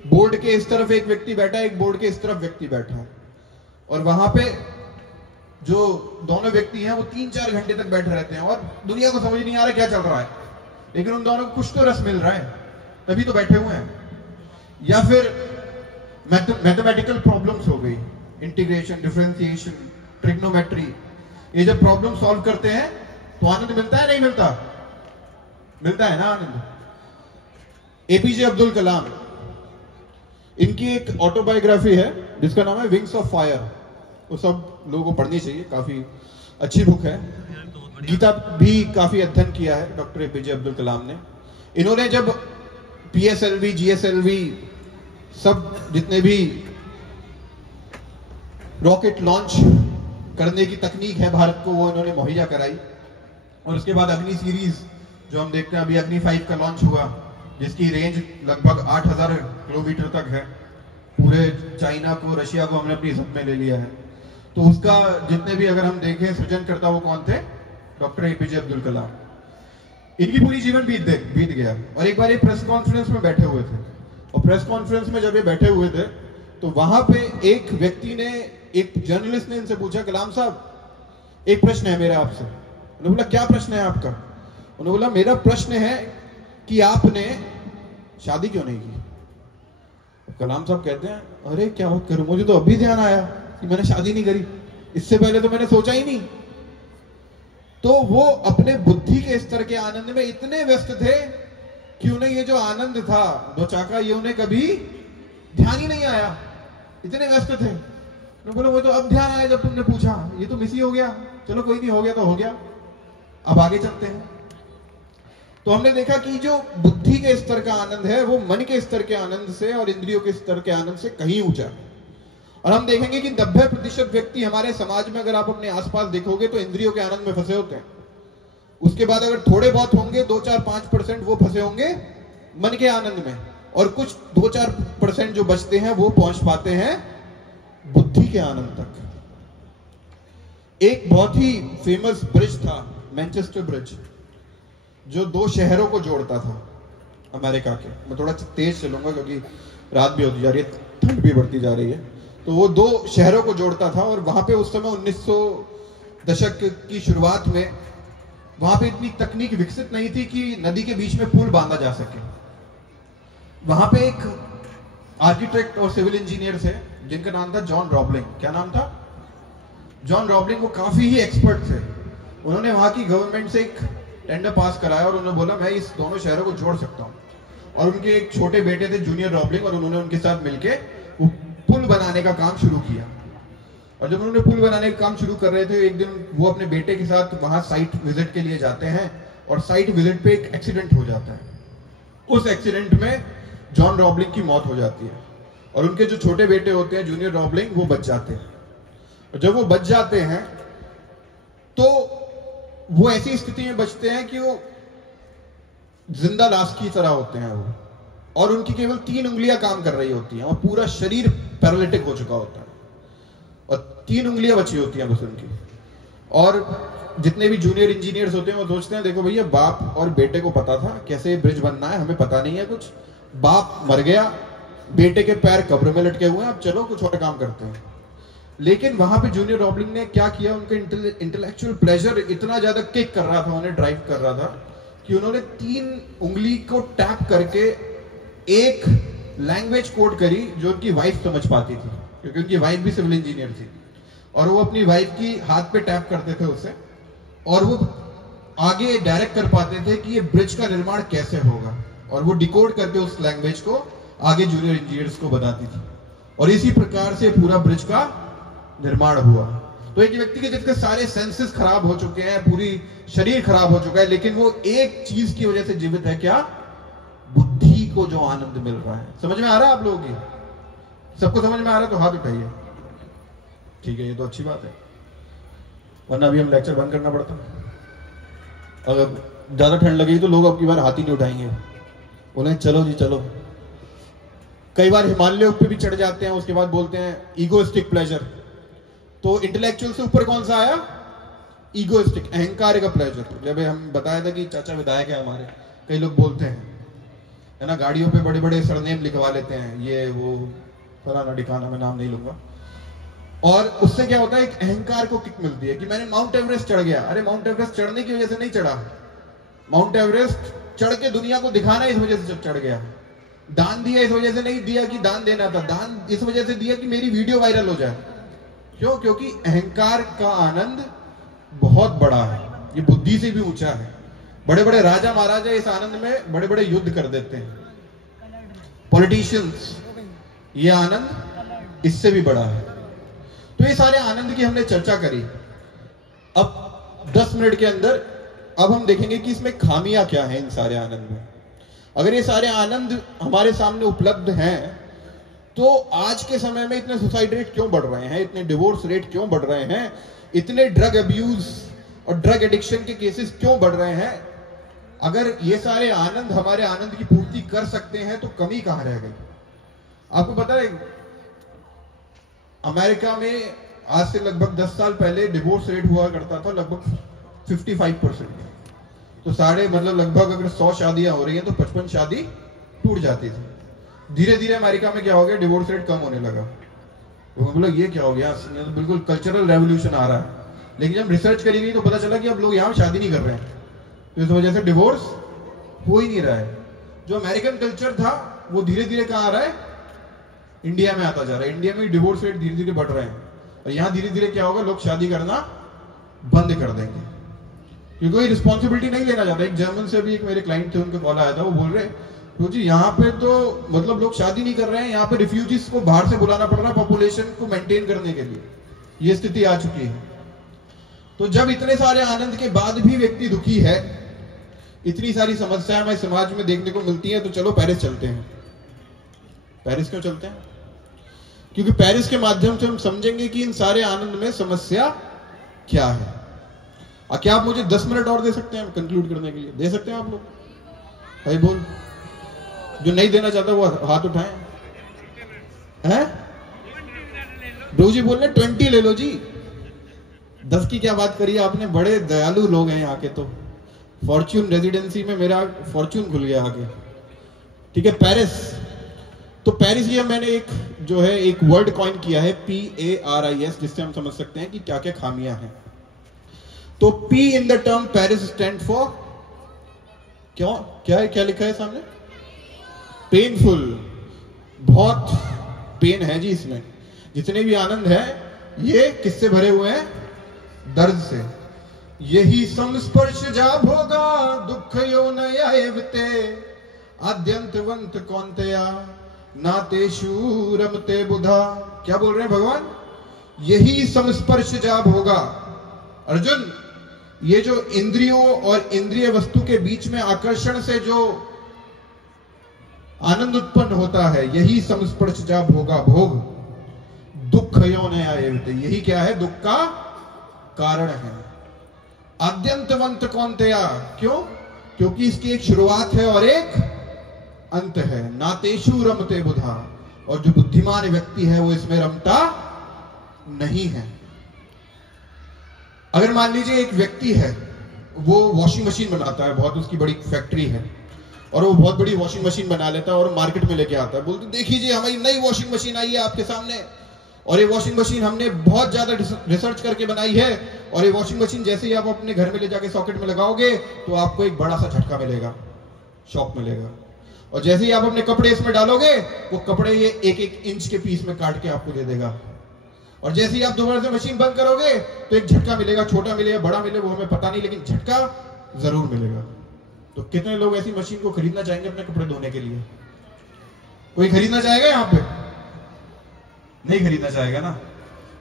बोर्ड के इस तरफ एक व्यक्ति बैठा है, एक बोर्ड के इस तरफ व्यक्ति बैठा है, और वहां पे जो दोनों व्यक्ति हैं वो 3-4 घंटे तक बैठे रहते हैं और दुनिया को समझ नहीं आ रहा क्या चल रहा है, लेकिन उन दोनों को कुछ तो रस मिल रहा है, तभी तो बैठे हुए हैं। या फिर मैथमेटिकल प्रॉब्लम्स हो गई, इंटीग्रेशन, डिफरेंशिएशन, ट्रिग्नोमेट्री, ये जब प्रॉब्लम सॉल्व करते हैं तो आनंद मिलता है नहीं मिलता? मिलता है ना आनंद। एपीजे अब्दुल कलाम, इनकी एक ऑटोबायोग्राफी है जिसका नाम है विंग्स ऑफ फायर। वो सब लोगों को पढ़नी चाहिए, काफी अच्छी बुक है। गीता भी काफी अध्ययन किया है डॉक्टर एपीजे अब्दुल कलाम ने। इन्होंने जब पीएसएलवी, जीएसएलवी, सब जितने भी रॉकेट लॉन्च करने की तकनीक है भारत को, वो इन्होंने मुहैया कराई। और उसके बाद अग्नि सीरीज जो हम देखते हैं, अभी अग्नि 5 का लॉन्च हुआ, जिसकी रेंज लगभग 8000 किलोमीटर तक है। पूरे चाइना को, रशिया को हमने अपनी जद में ले लिया है। तो उसका जितने भी अगर हम देखें सृजनकर्ता वो कौन थे? Doctor APJ Abdul Kalam. इनकी पूरी जीवन बीत गया। और एक बार ये प्रेस कॉन्फ्रेंस में बैठे हुए थे, और प्रेस कॉन्फ्रेंस में जब ये बैठे हुए थे तो वहां पे एक व्यक्ति ने, एक जर्नलिस्ट ने इनसे पूछा, कलाम साहब एक प्रश्न है मेरा आपसे। उन्होंने बोला क्या प्रश्न है आपका? उन्होंने बोला मेरा प्रश्न है कि आपने शादी क्यों नहीं की? कलाम साहब कहते हैं अरे क्या बात करूं, मुझे तो अभी ध्यान आया कि मैंने शादी नहीं करी, इससे पहले तो मैंने सोचा ही नहीं। तो वो अपने बुद्धि के स्तर के आनंद में इतने व्यस्त थे कि उन्हें ये जो आनंद था दो चाका, ये उन्हें कभी ध्यान ही नहीं आया, इतने व्यस्त थे। बोलो वो तो अब ध्यान आया जब तुमने पूछा, ये तो मिस ही हो गया। चलो कोई नहीं, हो गया तो हो गया, अब आगे चलते हैं। तो हमने देखा कि जो बुद्धि के स्तर का आनंद है वो मन के स्तर के आनंद से और इंद्रियों के स्तर के आनंद से कहीं ऊंचा है। और हम देखेंगे कि 90% व्यक्ति हमारे समाज में, अगर आप अपने आसपास देखोगे, तो इंद्रियों के आनंद में फंसे होते हैं। उसके बाद अगर थोड़े बहुत होंगे, 2-4-5% वो फंसे होंगे मन के आनंद में, और कुछ 2-4% जो बचते हैं वो पहुंच पाते हैं बुद्धि के आनंद तक। एक बहुत ही फेमस ब्रिज था, मैनचेस्टर ब्रिज, जो 2 शहरों को जोड़ता था अमेरिका के। मैं थोड़ा तेज चलूंगा क्योंकि रात भी होती जा रही है, ठंड भी बढ़ती जा रही है। तो वो 2 शहरों को जोड़ता था, और वहां पे उस समय 1900 दशक की शुरुआत में वहां पे इतनी तकनीक विकसित नहीं थी कि नदी के बीच में पुल बांधा जा सके। वहां पे एक आर्किटेक्ट और सिविल इंजीनियर थे जिनका नाम था जॉन रॉबलिंग। क्या नाम था? जॉन रॉबलिंग। वो काफी ही एक्सपर्ट थे। उन्होंने वहां की गवर्नमेंट से एक टेंडर पास कराया और उन्होंने बोला मैं इस दोनों शहरों को जोड़ सकता हूं। और उनके एक छोटे बेटे थे जूनियर रॉबलिंग, और उन्होंने उनके साथ मिलके वो पुल बनाने का काम शुरू किया। और जब उन्होंने पुल बनाने का काम शुरू कर रहे थे, एक दिन वो अपने बेटे के साथ वहां साइट विजिट के लिए जाते हैं, और साइट विजिट पे एक एक्सीडेंट हो जाता है। उस एक्सीडेंट में जॉन रॉबलिंग की मौत हो जाती है, और उनके जो छोटे बेटे होते हैं जूनियर रॉबलिंग, वो बच जाते हैं। और जब वो बच जाते हैं तो वो ऐसी स्थिति में बचते हैं कि वो जिंदा लाश की तरह होते हैं वो, और उनकी केवल 3 उंगलियां काम कर रही होती हैं, और पूरा शरीर पैरालिटिक हो चुका होता है, और 3 उंगलियां बची होती हैं बस उनकी। और जितने भी जूनियर इंजीनियर्स होते हैं वो सोचते हैं देखो भैया, बाप और बेटे को पता था कैसे ब्रिज बनना है, हमें पता नहीं है कुछ, बाप मर गया, बेटे के पैर कब्र में लटके हुए हैं, अब चलो कुछ और काम करते हैं। लेकिन वहां पे जूनियर रॉबलिंग ने क्या किया, उनका इंटेलेक्चुअल प्लेजर इतना ज्यादा किक कर रहा था, उन्हें ड्राइव कर रहा था कि उन्होंने 3 उंगली को टैप करके एक लैंग्वेज कोड करी जो उनकी वाइफ समझ पाती थी, क्योंकि उनकी वाइफ भी सिविल इंजीनियर थी। और वो अपनी वाइफ की हाथ पे टैप करते थे उससे, और वो आगे डायरेक्ट कर पाते थे कि ये ब्रिज का निर्माण कैसे होगा, और वो डिकोड करके उस लैंग्वेज को आगे जूनियर इंजीनियर्स को बताती थी। और इसी प्रकार से पूरा ब्रिज का निर्माण हुआ। तो एक व्यक्ति के जिसके सारे सेंसेस खराब हो चुके हैं, पूरी शरीर खराब हो चुका है, लेकिन वो एक चीज की वजह से जीवित है, क्या? बुद्धि को जो आनंद मिल रहा है। समझ में आ रहा है आप लोगों की? सबको समझ में आ रहा है तो हाथ उठाइए। ठीक है, ये तो अच्छी बात है, वरना अभी हम लेक्चर बंद करना पड़ता। अगर ज्यादा ठंड लगेगी तो लोग अब की बार हाथ ही नहीं उठाएंगे, बोले चलो जी चलो। कई बार हिमालय पे भी चढ़ जाते हैं, उसके बाद बोलते हैं ईगोइस्टिक प्लेजर। तो इंटेलेक्चुअल से ऊपर कौन सा आया? ईगोइस्टिक, अहंकार का प्लेजर। जब हम बताया था कि चाचा विधायक है हमारे, कई लोग बोलते हैं है ना, गाड़ियों पे बड़े बड़े सरनेम लिखवा लेते हैं, ये वो फलाना ठिकाना, मैं नाम नहीं लूंगा। और उससे क्या होता है, एक अहंकार को किक मिलती है कि मैंने माउंट एवरेस्ट चढ़ गया। अरे माउंट एवरेस्ट चढ़ने की वजह से नहीं चढ़ा, माउंट एवरेस्ट चढ़ के दुनिया को दिखाना इस वजह से चढ़ गया। दान दिया इस वजह से नहीं दिया कि दान देना था, दान इस वजह से दिया कि मेरी वीडियो वायरल हो जाए। क्यों? क्योंकि अहंकार का आनंद बहुत बड़ा है, ये बुद्धि से भी ऊंचा है। बड़े बड़े राजा महाराजा इस आनंद में बड़े बड़े युद्ध कर देते हैं। पॉलिटिशियंस, ये आनंद इससे भी बड़ा है। तो ये सारे आनंद की हमने चर्चा करी। अब 10 मिनट के अंदर अब हम देखेंगे कि इसमें खामियां क्या हैं इन सारे आनंद में। अगर ये सारे आनंद हमारे सामने उपलब्ध हैं, तो आज के समय में इतने सुसाइड रेट क्यों बढ़ रहे हैं, इतने डिवोर्स रेट क्यों बढ़ रहे हैं, इतने ड्रग अब्यूज और ड्रग एडिक्शन के केसेस क्यों बढ़ रहे हैं? अगर ये सारे आनंद हमारे आनंद की पूर्ति कर सकते हैं तो कमी कहां रह गई? आपको पता है, अमेरिका में आज से लगभग 10 साल पहले डिवोर्स रेट हुआ करता था लगभग 55%। तो लगभग अगर 100 शादियां हो रही हैं तो 55 शादी टूट जाती थी। धीरे धीरे अमेरिका में क्या हो गया, डिवोर्स रेट कम होने लगा। तो बोला ये क्या हो गया, तो बिल्कुल कल्चरल रेवोल्यूशन आ रहा है। लेकिन जब रिसर्च करी गई तो पता चला कि अब लोग यहाँ शादी नहीं कर रहे हैं, तो इस वजह से डिवोर्स हो ही नहीं रहा है। जो अमेरिकन कल्चर था वो धीरे धीरे कहाँ आ रहा है, इंडिया में आता जा रहा है। इंडिया में डिवोर्स रेट धीरे धीरे बढ़ रहे हैं, और यहाँ धीरे धीरे क्या होगा, लोग शादी करना बंद कर देंगे, क्योंकि कोई रिस्पॉन्सिबिलिटी नहीं लेना चाहता। एक जर्मन से भी एक मेरे क्लाइंट थे, उनका कॉल आया था, वो बोल रहे तो जी यहाँ पे तो लोग शादी नहीं कर रहे हैं, यहाँ पे रिफ्यूजीज को बाहर से बुलाना पड़ रहा है पॉपुलेशन को मेंटेन करने के लिए, ये स्थिति आ चुकी है। तो जब इतने सारे आनंद के बाद भी व्यक्ति दुखी है, इतनी सारी समस्याएं हमारे समाज में देखने को मिलती हैं, तो चलो पेरिस चलते हैं। पेरिस क्यों चलते हैं? क्योंकि पेरिस के माध्यम से हम समझेंगे कि इन सारे आनंद में समस्या क्या है। क्या आप मुझे 10 मिनट और दे सकते हैं कंक्लूड करने के लिए? दे सकते हैं आप लोग? भाई बोल, जो नहीं देना चाहता वो हाथ उठाएं। हैं? प्रभु जी बोल रहे 20 ले लो जी। 10 की क्या बात करी आपने, बड़े दयालु लोग हैं यहाँ के। तो फॉर्च्यून रेजिडेंसी में मेरा फॉर्च्यून खुल गया आगे। ठीक है, पेरिस। तो पेरिस ये मैंने एक वर्ड कॉइन किया है, PARIS, जिससे हम समझ सकते हैं कि क्या क्या खामियां हैं। तो P in the term Paris stand for क्यों, क्या लिखा है सामने? पेनफुल। बहुत पेन है जी इसमें। जितने भी आनंद है ये किससे भरे हुए हैं? दर्द से। यही संस्पर्श जा भोगा दुख यो नयते आद्यंतवंत कौन्तेया नातेषु रमते बुधा। क्या बोल रहे हैं भगवान? यही संस्पर्श जा भोगा। अर्जुन, ये जो इंद्रियों और इंद्रिय वस्तु के बीच में आकर्षण से जो आनंद उत्पन्न होता है, यही संस्पर्श जा भोगा। भोग दुख यो नयते, यही क्या है? दुख का कारण है। आद्यंतवंत कौन्तेया, क्यों? क्योंकि इसकी एक शुरुआत है और एक अंत है। नातेषु रमते बुधा, और जो बुद्धिमान व्यक्ति है वो इसमें रमता नहीं है। अगर मान लीजिए एक व्यक्ति है, वो वॉशिंग मशीन बनाता है, बहुत उसकी बड़ी फैक्ट्री है, और वो बहुत बड़ी वॉशिंग मशीन बना लेता है और मार्केट में लेके आता है, बोलते देखिए जी हमारी नई वॉशिंग मशीन आई है आपके सामने, और ये वॉशिंग मशीन हमने बहुत ज्यादा रिसर्च करके बनाई है, और ये वॉशिंग मशीन जैसे ही आप अपने घर में ले जाके सॉकेट में लगाओगे तो आपको एक बड़ा सा झटका मिलेगा, शॉक मिलेगा, और जैसे ही आप अपने कपड़े इसमें डालोगे वो कपड़े ये 1-1 इंच के पीस में काट के आपको दे देगा, और जैसे ही आप दोबारा से मशीन बंद करोगे तो एक झटका मिलेगा, छोटा मिलेगा बड़ा मिलेगा वो हमें पता नहीं, लेकिन झटका जरूर मिलेगा। तो कितने लोग ऐसी मशीन को खरीदना चाहेंगे अपने कपड़े धोने के लिए? कोई खरीदना चाहेगा यहाँ पे? नहीं खरीदना चाहेगा ना,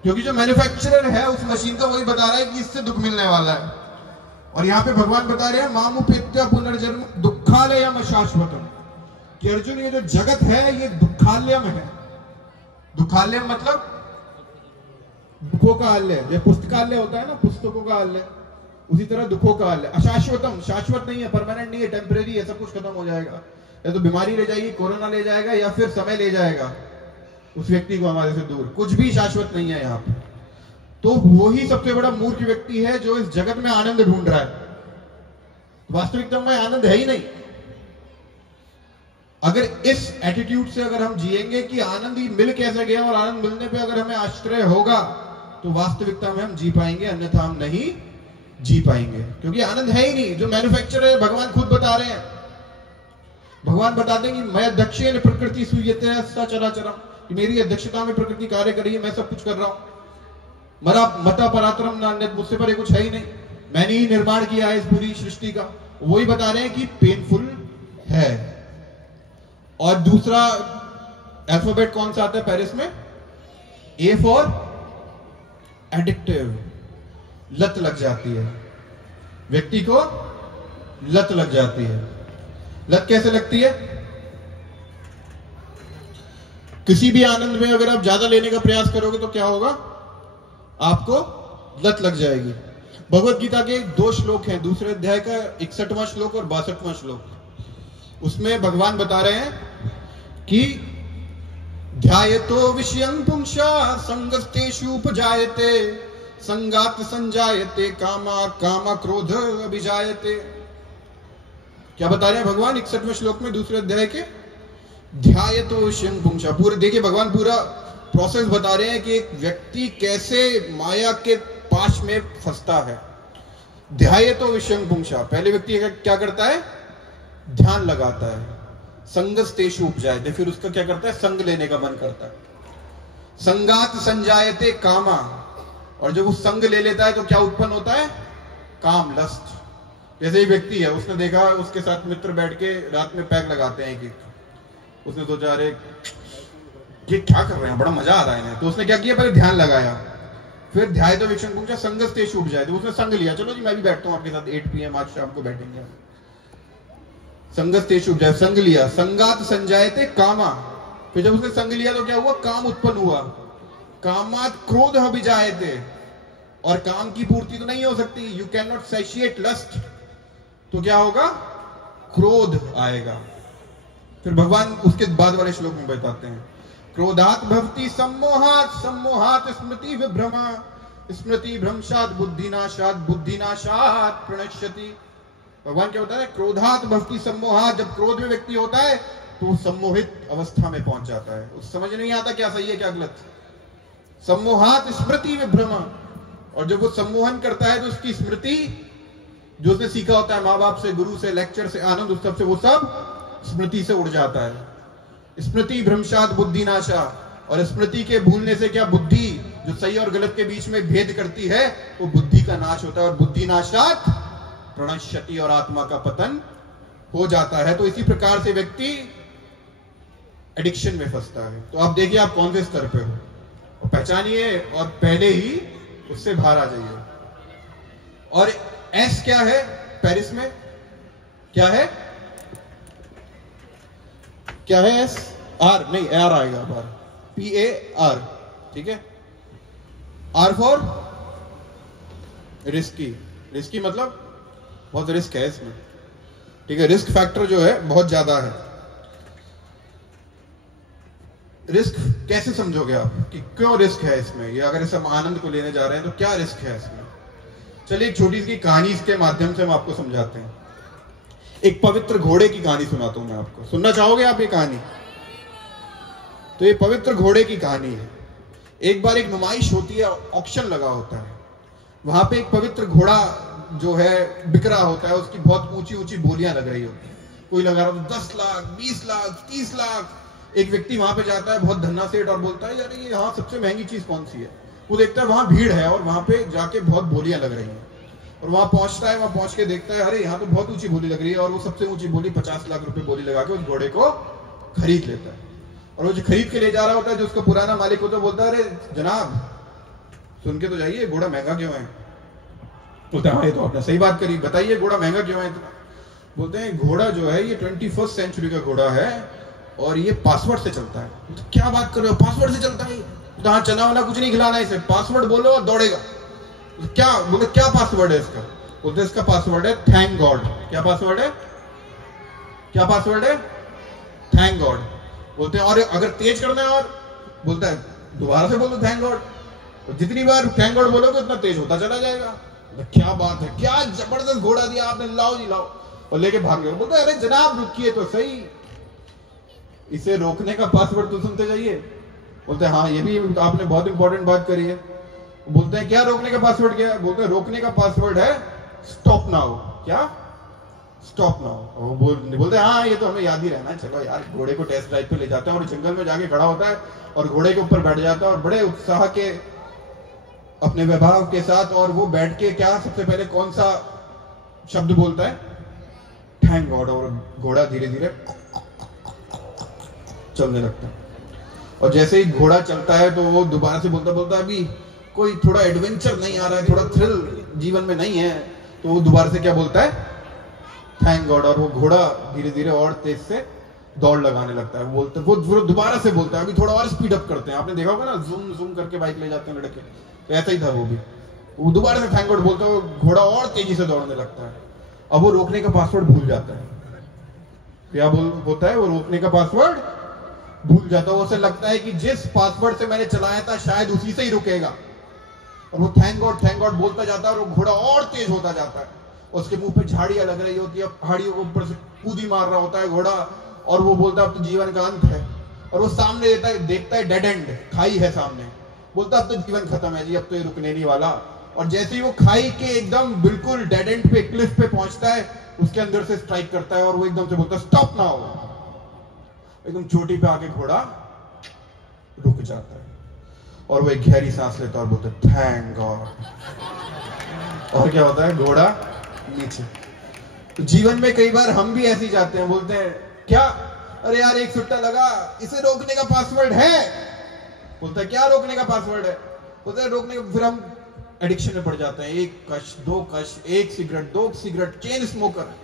क्योंकि जो मैन्युफैक्चरर है उस मशीन का वही बता रहा है कि इससे दुख मिलने वाला है। और यहाँ पे भगवान बता रहे हैं मामुपेत्य पुनर्जन्म दुखालयम शाश्वतम, कि अर्जुन ये जो जगत है ये दुखालयम है। दुखालयम मतलब दुखों का आलय, जैसे पुस्तकालय होता है ना, पुस्तकों का आलय, उसी तरह दुखों का आलय। अशाश्वतम, शाश्वत नहीं है, परमानेंट नहीं है, टेम्परेरी है, सब कुछ खत्म हो जाएगा, या तो बीमारी ले जाएगी, कोरोना ले जाएगा, या फिर समय ले जाएगा उस व्यक्ति को हमारे से दूर, कुछ भी शाश्वत नहीं है यहाँ पे। तो वही सबसे बड़ा मूर्ख व्यक्ति है जो इस जगत में आनंद ढूंढ रहा है, वास्तविकता में आनंद है ही नहीं। अगर इस एटीट्यूड से अगर हम जिएंगे कि आनंद ही मिल कैसे गया, और आनंद मिलने पे अगर हमें आश्चर्य होगा, तो वास्तविकता में हम जी पाएंगे, अन्यथा हम नहीं जी पाएंगे, क्योंकि आनंद है ही नहीं। जो मैन्युफैक्चरर है भगवान खुद बता रहे हैं, भगवान बताते हैं कि मैं अध्यक्षेन प्रकृति सूयते सचराचरम, मेरी अध्यक्षता में प्रकृति कार्य कर रही है, मैं सब कुछ कर रहा हूं, मरा मता पराक्रम नान्यत, मुझसे पर कुछ है ही नहीं, मैंने ही निर्माण किया है इस पूरी सृष्टि का। वही बता रहे हैं कि पेनफुल है। और दूसरा अल्फाबेट कौन सा आता है पेरिस में? ए फॉर एडिक्टिव, लत लग जाती है, व्यक्ति को लत लग जाती है। लत कैसे लगती है? किसी भी आनंद में अगर आप ज्यादा लेने का प्रयास करोगे तो क्या होगा? आपको लत लग जाएगी। भगवत गीता के 2 श्लोक हैं, दूसरे अध्याय का 61वां श्लोक और 62वां श्लोक। उसमें भगवान बता रहे हैं कि ध्यायतो विषयं पुंसा संगस्तेषु उपजायते संगात संजायते कामा कामा क्रोध अभिजायते। क्या बता रहे हैं भगवान 61वें श्लोक में दूसरे अध्याय के? ध्यायतो विषयं पुंसा। पूरे देखिए भगवान पूरा प्रोसेस बता रहे हैं कि एक व्यक्ति कैसे माया के पाश में फंसता है। ध्यायतो विषयं पुंसा, पहले व्यक्ति क्या करता है? ध्यान लगाता है, संगस्तेषु उपजायते, फिर उसका क्या करता है? संग लेने का मन करता है। संगात संजायते कामा, और जब वो संग ले लेता है तो क्या उत्पन्न होता है? काम, लस्ट। जैसे एक व्यक्ति है, उसने देखा उसके साथ मित्र बैठ के रात में पैक लगाते हैं एक, उसने सोचा अरे ये क्या कर रहे हैं, बड़ा मजा आ रहा है इन्हें, तो उसने क्या किया? पहले ध्यान लगाया, फिर ध्याय तो विक्षण पूछा संगस्तेषु उपजायते, उसने संग लिया, चलो जी मैं भी बैठता हूँ आपके साथ 8 PM आज शाम को बैठेंगे। संगस्तेषु उपजायते, संग लिया। संगात संजायते कामा, फिर जब उसने संग लिया तो क्या हुआ? काम उत्पन्न हुआ। कामात क्रोध अभिजायते, और काम की पूर्ति तो नहीं हो सकती, you can not satisfy lust, तो क्या होगा? क्रोध आएगा। फिर भगवान उसके बाद वाले श्लोक में बताते हैं क्रोधात भवति सम्मोहात, सम्मोहात स्मृति विभ्रमा, स्मृति भ्रंशात बुद्धिनाशात, बुद्धिनाशात प्रणश्यति। भगवान क्या होता है? क्रोधात भवति सम्मोहात, जब क्रोध में व्यक्ति होता है तो सम्मोहित अवस्था में पहुंच जाता है, उस समझ नहीं आता क्या सही है क्या गलत। सम्मोहात स्मृति विभ्रमा, और जब वो सम्मोहन करता है तो उसकी स्मृति जो उसने सीखा होता है माँ बाप से, गुरु से, लेक्चर से, आनंद उत्सव से, वो सब स्मृति से उड़ जाता है। स्मृति भ्रंशात बुद्धिनाशा, और स्मृति के भूलने से क्या? बुद्धि जो सही और गलत के बीच में भेद करती है वो बुद्धि का नाश होता है, और बुद्धिनाशात प्रणश्यति, और आत्मा का पतन हो जाता है। तो इसी प्रकार से व्यक्ति एडिक्शन में फंसता है। तो आप देखिए आप कौन से स्तर पे हो, और पहचानिए और पहले ही उससे बाहर आ जाइए। और एस क्या है पेरिस में? क्या है? क्या है एस? आर नहीं, आर आएगा बाहर, PAR, ठीक है। Are for risky. रिस्की मतलब बहुत रिस्क है इसमें, ठीक है। रिस्क फैक्टर जो है बहुत ज्यादा है। रिस्क कैसे समझोगे आप कि क्यों रिस्क है इसमें? ये अगर इस हम आनंद को लेने जा रहे हैं तो क्या रिस्क है इसमें? चलिए एक छोटी सी कहानी इसके माध्यम से हम आपको समझाते हैं। एक पवित्र घोड़े की कहानी सुनाता हूं मैं आपको। सुनना चाहोगे आप ये कहानी? तो ये पवित्र घोड़े की कहानी है। एक बार एक नुमाइश होती है, ऑक्शन लगा होता है। वहां पे एक पवित्र घोड़ा जो है बिक रहा होता है, उसकी बहुत ऊंची ऊंची बोलियां लग रही होती है। कोई लगा रहा है 10 लाख, 20 लाख, 30 लाख। एक व्यक्ति वहां पे जाता है, बहुत धन्ना सेठ, और बोलता है यार ये यहाँ सबसे महंगी चीज कौन सी है? वो देखता है वहां भीड़ है और वहां पे जाके बहुत बोलियां लग रही हैं, और वहां पहुंचता है। वहां पहुंच के देखता है अरे यहाँ तो बहुत ऊंची बोली लग रही है, और वो सबसे ऊंची बोली 50 लाख रुपए बोली लगा के उस घोड़े को खरीद लेता है। और वो जो खरीद के ले जा रहा होता है, जो उसका पुराना मालिक होता है, बोलता है अरे जनाब सुन के तो जाइए, घोड़ा महंगा क्यों है? बोलते हैं हाँ ये तो आपने सही बात करी, बताइए घोड़ा महंगा क्यों है इतना? बोलते हैं घोड़ा जो है ये 21st सेंचुरी का घोड़ा है और ये पासवर्ड से चलता है। तो क्या बात कर रहे हो, पासवर्ड से चलता है? तो हाँ, चना वाला कुछ नहीं खिलाना इसे, पासवर्ड बोलो और दौड़ेगा। तो क्या बोले, क्या पासवर्ड है इसका? बोलते इसका पासवर्ड है थैंक गॉड। क्या पासवर्ड है? क्या पासवर्ड है? Thank God. बोलते हैं और अगर तेज करना है और? बोलता है दोबारा से बोलो थैंक गॉड। तो जितनी बार थैंक गॉड बोलोगे उतना तेज होता चला जाएगा। तो क्या बात है, क्या जबरदस्त घोड़ा दिया आपने, लाओ जी लाओ, और लेके भाग गए। बोलते अरे जनाब रुकिए तो सही, इसे रोकने का पासवर्ड तो सुनते जाइए। बोलते हैं हाँ ये भी आपने बहुत इंपॉर्टेंट बात करी है। बोलते हैं क्या रोकने का पासवर्ड क्या है? बोलते हैं रोकने का पासवर्ड है स्टॉप नाउ। क्या? Stop now. बोलते हैं हाँ ये तो हमें याद ही रहना है, चलो यार घोड़े को टेस्ट ड्राइव पे ले जाते हैं। और जंगल में जाके खड़ा होता है और घोड़े के ऊपर बैठ जाता है और बड़े उत्साह के अपने वैभव के साथ, और वो बैठ के क्या सबसे पहले कौन सा शब्द बोलता है? Thank God. और घोड़ा धीरे धीरे चलने लगता है। और जैसे ही घोड़ा चलता है तो वो दोबारा से बोलता अभी कोई थोड़ा एडवेंचर नहीं आ रहा है, थोड़ा थ्रिल जीवन में नहीं है। तो वो दोबारा से क्या बोलता है? Thank God. और वो घोड़ा धीरे धीरे और तेज से दौड़ लगाने लगता है। बोलते वो दोबारा से बोलता है अभी थोड़ा और स्पीड अप करते हैं। आपने देखा होगा ना, जूम जूम करके बाइक ले जाते हैं लड़के, तो ऐसा ही था वो भी। वो दोबारा से थैंक गॉड बोलता है, घोड़ा और तेजी से दौड़ने लगता है। अब वो रोकने का पासवर्ड भूल जाता है। क्या होता है? वो रोकने का पासवर्ड भूल जाता है। उसे लगता है कि जिस पासवर्ड से मैंने चलाया था शायद उसी से ही रुकेगा, और वो थैंक गॉड बोलता जाता है और वो घोड़ा और तेज होता जाता है। उसके मुंह पे झाड़ियां लग रही होती है, पहाड़ियों के ऊपर से कूदी मार रहा होता है घोड़ा, और वो बोलता है अब तो जीवन का अंत है। और वो सामने देखता है डेड एंड, खाई है सामने। बोलता अब तो जीवन खत्म है जी, अब तो ये रुकने नहीं वाला। और जैसे ही वो खाई के एकदम बिल्कुल डेड एंड पे, क्लिफ पे पहुंचता है, उसके अंदर से स्ट्राइक करता है और वो एकदम से बोलता है स्टॉप नाउ। एकदम चोटी पे आके घोड़ा रुक जाता है और वो एक गहरी सांस लेता है और बोलता है थैंक गॉड। और क्या होता है? घोड़ा नीचे। तो जीवन में कई बार हम भी ऐसे ही जाते हैं, बोलते हैं क्या, अरे यार एक सुट्टा लगा, इसे रोकने का पासवर्ड है। बोलता है क्या रोकने का पासवर्ड है? बोलता है रोकने का। फिर हम एडिक्शन में पड़ जाते हैं, एक कश, दो कश, एक सिगरेट, दो सिगरेट, चेन स्मोकर।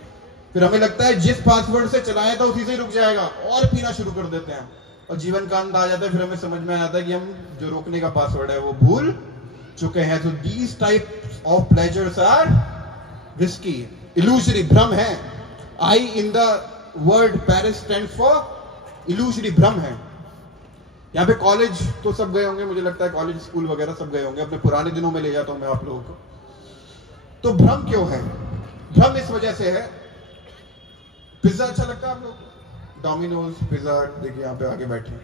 फिर हमें लगता है जिस पासवर्ड से चलाया था उसी से रुक जाएगा, और पीना शुरू कर देते हैं और जीवन का अंत आ जाता है। फिर हमें समझ में आता है कि हम जो रोकने का पासवर्ड है वो भूल चुके हैं। तो these types of pleasures are risky, illusory, भ्रम है। I in the word Paris stands for illusory, भ्रम है। यहाँ पे कॉलेज तो सब गए होंगे, मुझे लगता है कॉलेज स्कूल वगैरह सब गए होंगे। अपने पुराने दिनों में ले जाता हूं मैं आप लोगों को। तो भ्रम क्यों है? भ्रम इस वजह से है, पिज्जा अच्छा लगता है आप लोग? डोमिनोज पिज्जा, देखिए यहाँ पे आगे बैठे।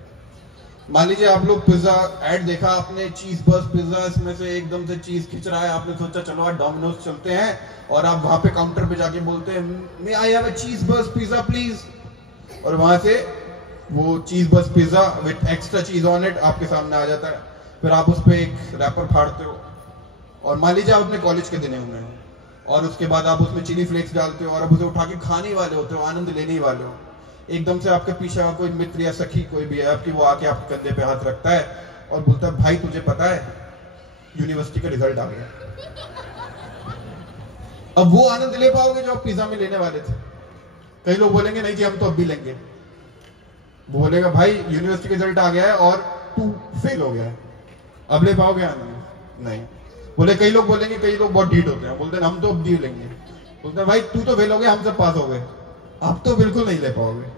मान लीजिए आप लोग पिज्जा ऐड देखा आपने, चीज बर्स्ट पिज्जा, इसमें से एकदम से चीज खिंच रहा है, आपने सोचा चलो आज डोमिनोज चलते हैं, और आप वहां पे काउंटर पे जाके बोलते हैं मे I have a cheese burst pizza please, और वहां से वो cheese burst pizza with extra चीज ऑन इट आपके सामने आ जाता है। फिर आप उस पर एक रैपर फाड़ते हो, और मान लीजिए आप अपने कॉलेज के दिन हुए हैं, और उसके बाद आप उसमें चिली फ्लेक्स डालते हो और आप उसे उठा के खाने वाले होते हो, आनंद लेने वाले हो। एकदम से आपके पीछे का कोई मित्र या सखी कोई भी है आपकी, वो आके आपके कंधे पे हाथ रखता है और बोलता है भाई तुझे पता है यूनिवर्सिटी का रिजल्ट आ गया। अब वो आनंद ले पाओगे जो आप पिज्जा में लेने वाले थे? कई लोग बोलेंगे नहीं जी हम तो अब भी लेंगे। वो बोलेगा भाई यूनिवर्सिटी का रिजल्ट आ गया है और तू फेल हो गया है, अब ले पाओगे आनंद? नहीं। बोले कई लोग बोलेंगे, कई लोग बहुत ढीठ होते हैं, बोलते हैं हम तो अब भी लेंगे। बोलते हैं भाई तू तो फेल हो गया, हम सब पास हो गए, आप तो बिल्कुल नहीं ले पाओगे।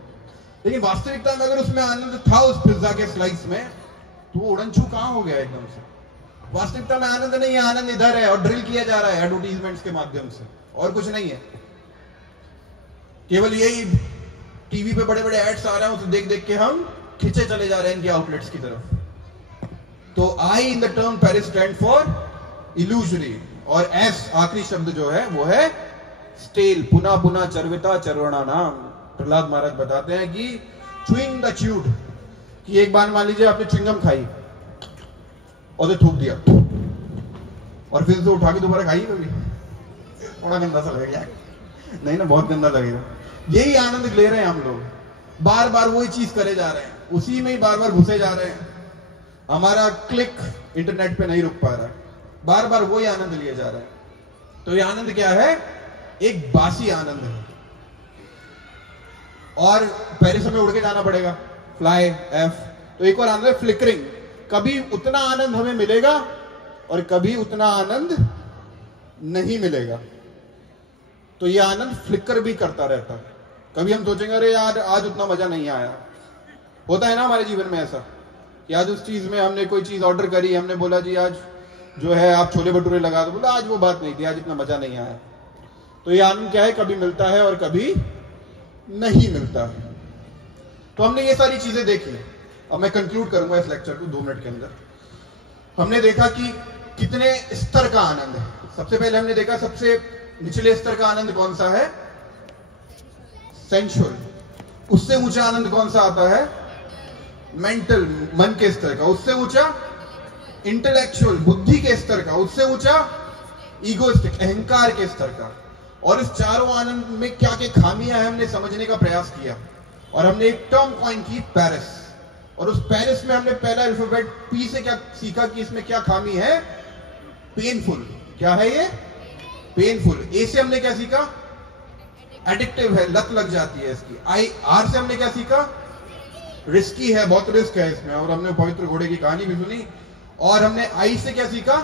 लेकिन वास्तविकता में अगर उसमें आनंद था उस पिज्जा के स्लाइस में, तो वो उड़नछू कहां हो गया एकदम से? वास्तविकता में आनंद नहीं है, आनंद इधर है और ड्रिल किया जा रहा है एडवर्टीजमेंट्स के माध्यम से, और कुछ नहीं है। केवल यही टीवी पे बड़े बड़े एड्स आ रहे हैं, उसे देख देख के हम खिंचे चले जा रहे हैं इनके आउटलेट्स की तरफ। तो I in the term Paris stand for illusory, और एस आखिरी शब्द जो है वो है स्टेल। पुनः पुनः चर्विता चर्वणा नाम। प्रहलाद महाराज बताते हैं कि च्युइंग द च्यूड, कि एक बार मान लीजिए आपने च्युइंगम खाई और तो थूक दिया और फिर से उठा के दोबारा खाई कभी, बड़ा गंदा सा लगेगा। नहीं ना, बहुत गंदा लगेगा। यही आनंद ले रहे हैं हम लोग, बार बार वही चीज करे जा रहे हैं, उसी में ही बार बार घुसे जा रहे हैं। हमारा क्लिक इंटरनेट पे नहीं रुक पा रहा है, बार बार वही आनंद लिए जा रहे हैं। तो ये आनंद क्या है? एक बासी आनंद है। और पेरिस में उड़ के जाना पड़ेगा, फ्लाई एफ। तो एक और आनंद है फ्लिकरिंग। कभी उतना आनंद हमें मिलेगा और कभी उतना आनंद नहीं मिलेगा। तो ये आनंद फ्लिकर भी करता रहता है। कभी हम सोचेंगे अरे यार आज उतना मजा नहीं आया। होता है ना हमारे जीवन में ऐसा कि आज उस चीज में हमने कोई चीज ऑर्डर करी, हमने बोला जी आज जो है आप छोले भटूरे लगा दो, बोला आज वो बात नहीं थी, आज इतना मजा नहीं आया। तो ये आनंद क्या है? कभी मिलता है और कभी नहीं मिलता है। तो हमने ये सारी चीजें देखी। अब मैं कंक्लूड करूंगा इस लेक्चर को 2 मिनट के अंदर। हमने देखा कि कितने स्तर का आनंद है। सबसे पहले हमने देखा सबसे निचले स्तर का आनंद कौन सा है? सेंसुअल। उससे ऊंचा आनंद कौन सा आता है? मेंटल, मन के स्तर का। उससे ऊंचा इंटेलेक्चुअल, बुद्धि के स्तर का। उससे ऊंचा ईगोइस्टिक, अहंकार के स्तर का। और इस चारों आनंद में क्या क्या खामियां हैं हमने समझने का प्रयास किया। और हमने एक टर्म कॉइन की, पेरिस। और उस पेरिस में हमने पहला अल्फाबेट पी से क्या सीखा कि इसमें क्या खामी है? पेनफुल। क्या है ये? पेनफुल। ए से हमने क्या सीखा? एडिक्टिव है, लत लग जाती है इसकी। आई आर से हमने क्या सीखा? रिस्की है, बहुत रिस्क है इसमें। और हमने पवित्र घोड़े की कहानी भी सुनी। और हमने आई से क्या सीखा?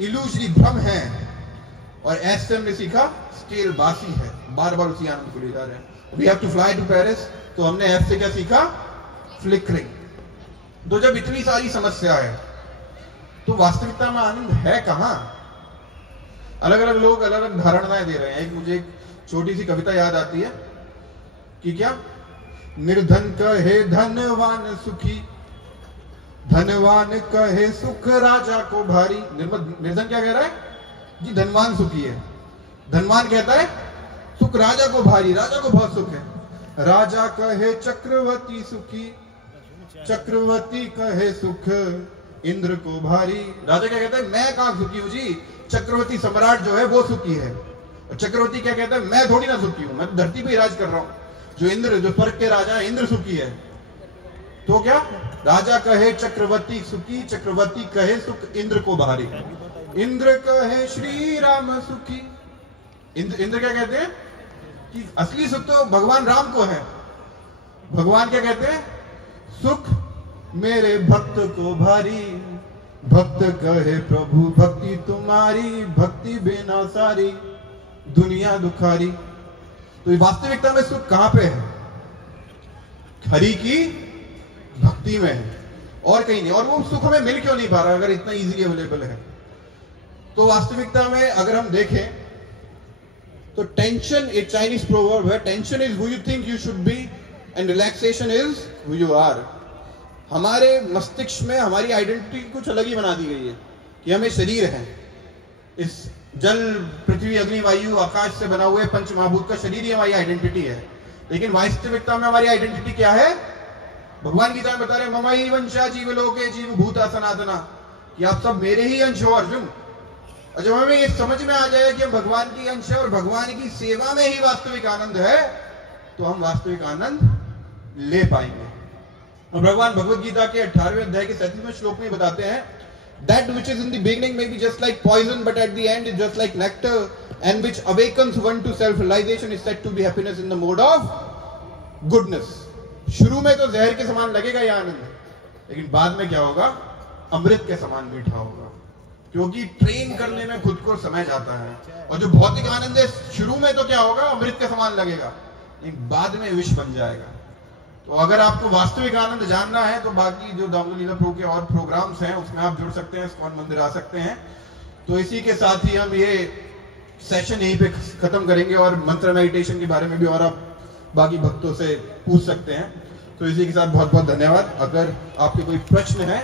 इल्यूजरी, भ्रम है। और एस से हमने सीखा स्टेल, बासी है, बार बार उसी आनंद को ले जा रहे हैं। We have to fly to Paris. तो हमने एफ से क्या सीखा? फ्लिकरिंग। तो जब इतनी सारी समस्या है तो वास्तविकता में आनंद है कहां? अलग अलग लोग अलग अलग धारणाएं दे रहे हैं। एक मुझे एक छोटी सी कविता याद आती है कि क्या? निर्धन कहे धनवान सुखी, धनवान कहे सुख राजा को भारी। निर्धन क्या कह रहा है? जी धनवान सुखी है। धनवान कहता है सुख राजा को भारी, राजा को बहुत सुख है। राजा कहे चक्रवर्ती सुखी, चक्रवर्ती कहे सुख इंद्र को भारी। राजा क्या कहता है? मैं कहां सुखी हूं जी, चक्रवर्ती सम्राट जो है वो सुखी है। और चक्रवर्ती क्या कहता है? मैं थोड़ी ना सुखी हूं, मैं तो धरती पे राज कर रहा हूं। जो इंद्र, जो स्वर्ग के राजा है, इंद्र सुखी है। तो क्या? राजा कहे चक्रवर्ती सुखी, चक्रवर्ती कहे सुख इंद्र को भारी। इंद्र कहे श्री राम सुखी। इंद्र क्या कहते हैं कि असली सुख तो भगवान राम को है। भगवान क्या कहते हैं? सुख मेरे भक्त को भारी। भक्त कहे प्रभु भक्ति तुम्हारी, भक्ति बिना सारी दुनिया दुखारी। तो वास्तविकता में सुख कहां पे है? हरि की भक्ति में है और कहीं नहीं। और वो सुख हमें मिल क्यों नहीं पा रहा अगर इतना इजीली अवेलेबल है? तो वास्तविकता में अगर हम देखें तो टेंशन, एक चाइनीज प्रोवर्ब है, tension is who you think you should be and relaxation is who you are. हमारे मस्तिष्क में हमारी आइडेंटिटी कुछ अलग ही बना दी गई है कि हम एक शरीर हैं। इस जल, पृथ्वी, अग्नि, वायु, आकाश से बना हुए पंच महाभूत का शरीर ही हमारी आइडेंटिटी है। लेकिन वास्तविकता में हमारी आइडेंटिटी क्या है? भगवान गीता में बता रहे ममाई वंशा जीव लोके जीव भूता सनातना, कि आप सब मेरे ही अंश हो अर्जुन। और जब हमें ये समझ में आ जाए कि हम भगवान की अंश है और भगवान की सेवा में ही वास्तविक आनंद है, तो हम वास्तविक आनंद ले पाएंगे। और भगवान भगवत गीता के 18वें अध्याय के 37वें श्लोक में बताते हैं, that which is in the beginning may be just like poison but at the end is just like nectar and which awakens one to self realization is said to be happiness in the mode of goodness। शुरू में तो जहर के समान लगेगा यह आनंद, लेकिन बाद में क्या होगा? अमृत के समान मीठा होगा, क्योंकि ट्रेन करने में खुद को समय जाता है। और जो भौतिक आनंद है शुरू में तो क्या होगा? अमृत के समान लगेगा, लेकिन बाद में विष बन जाएगा। तो अगर आपको वास्तविक आनंद जानना है तो बाकी जो दामोदर लीला प्रभु के और प्रोग्राम्स हैं उसमें आप जुड़ सकते हैं, इस्कॉन मंदिर आ सकते हैं। तो इसी के साथ ही हम ये सेशन यहीं पे खत्म करेंगे और मंत्र मेडिटेशन के बारे में भी और आप बाकी भक्तों से पूछ सकते हैं। तो इसी के साथ बहुत बहुत धन्यवाद। अगर आपके कोई प्रश्न है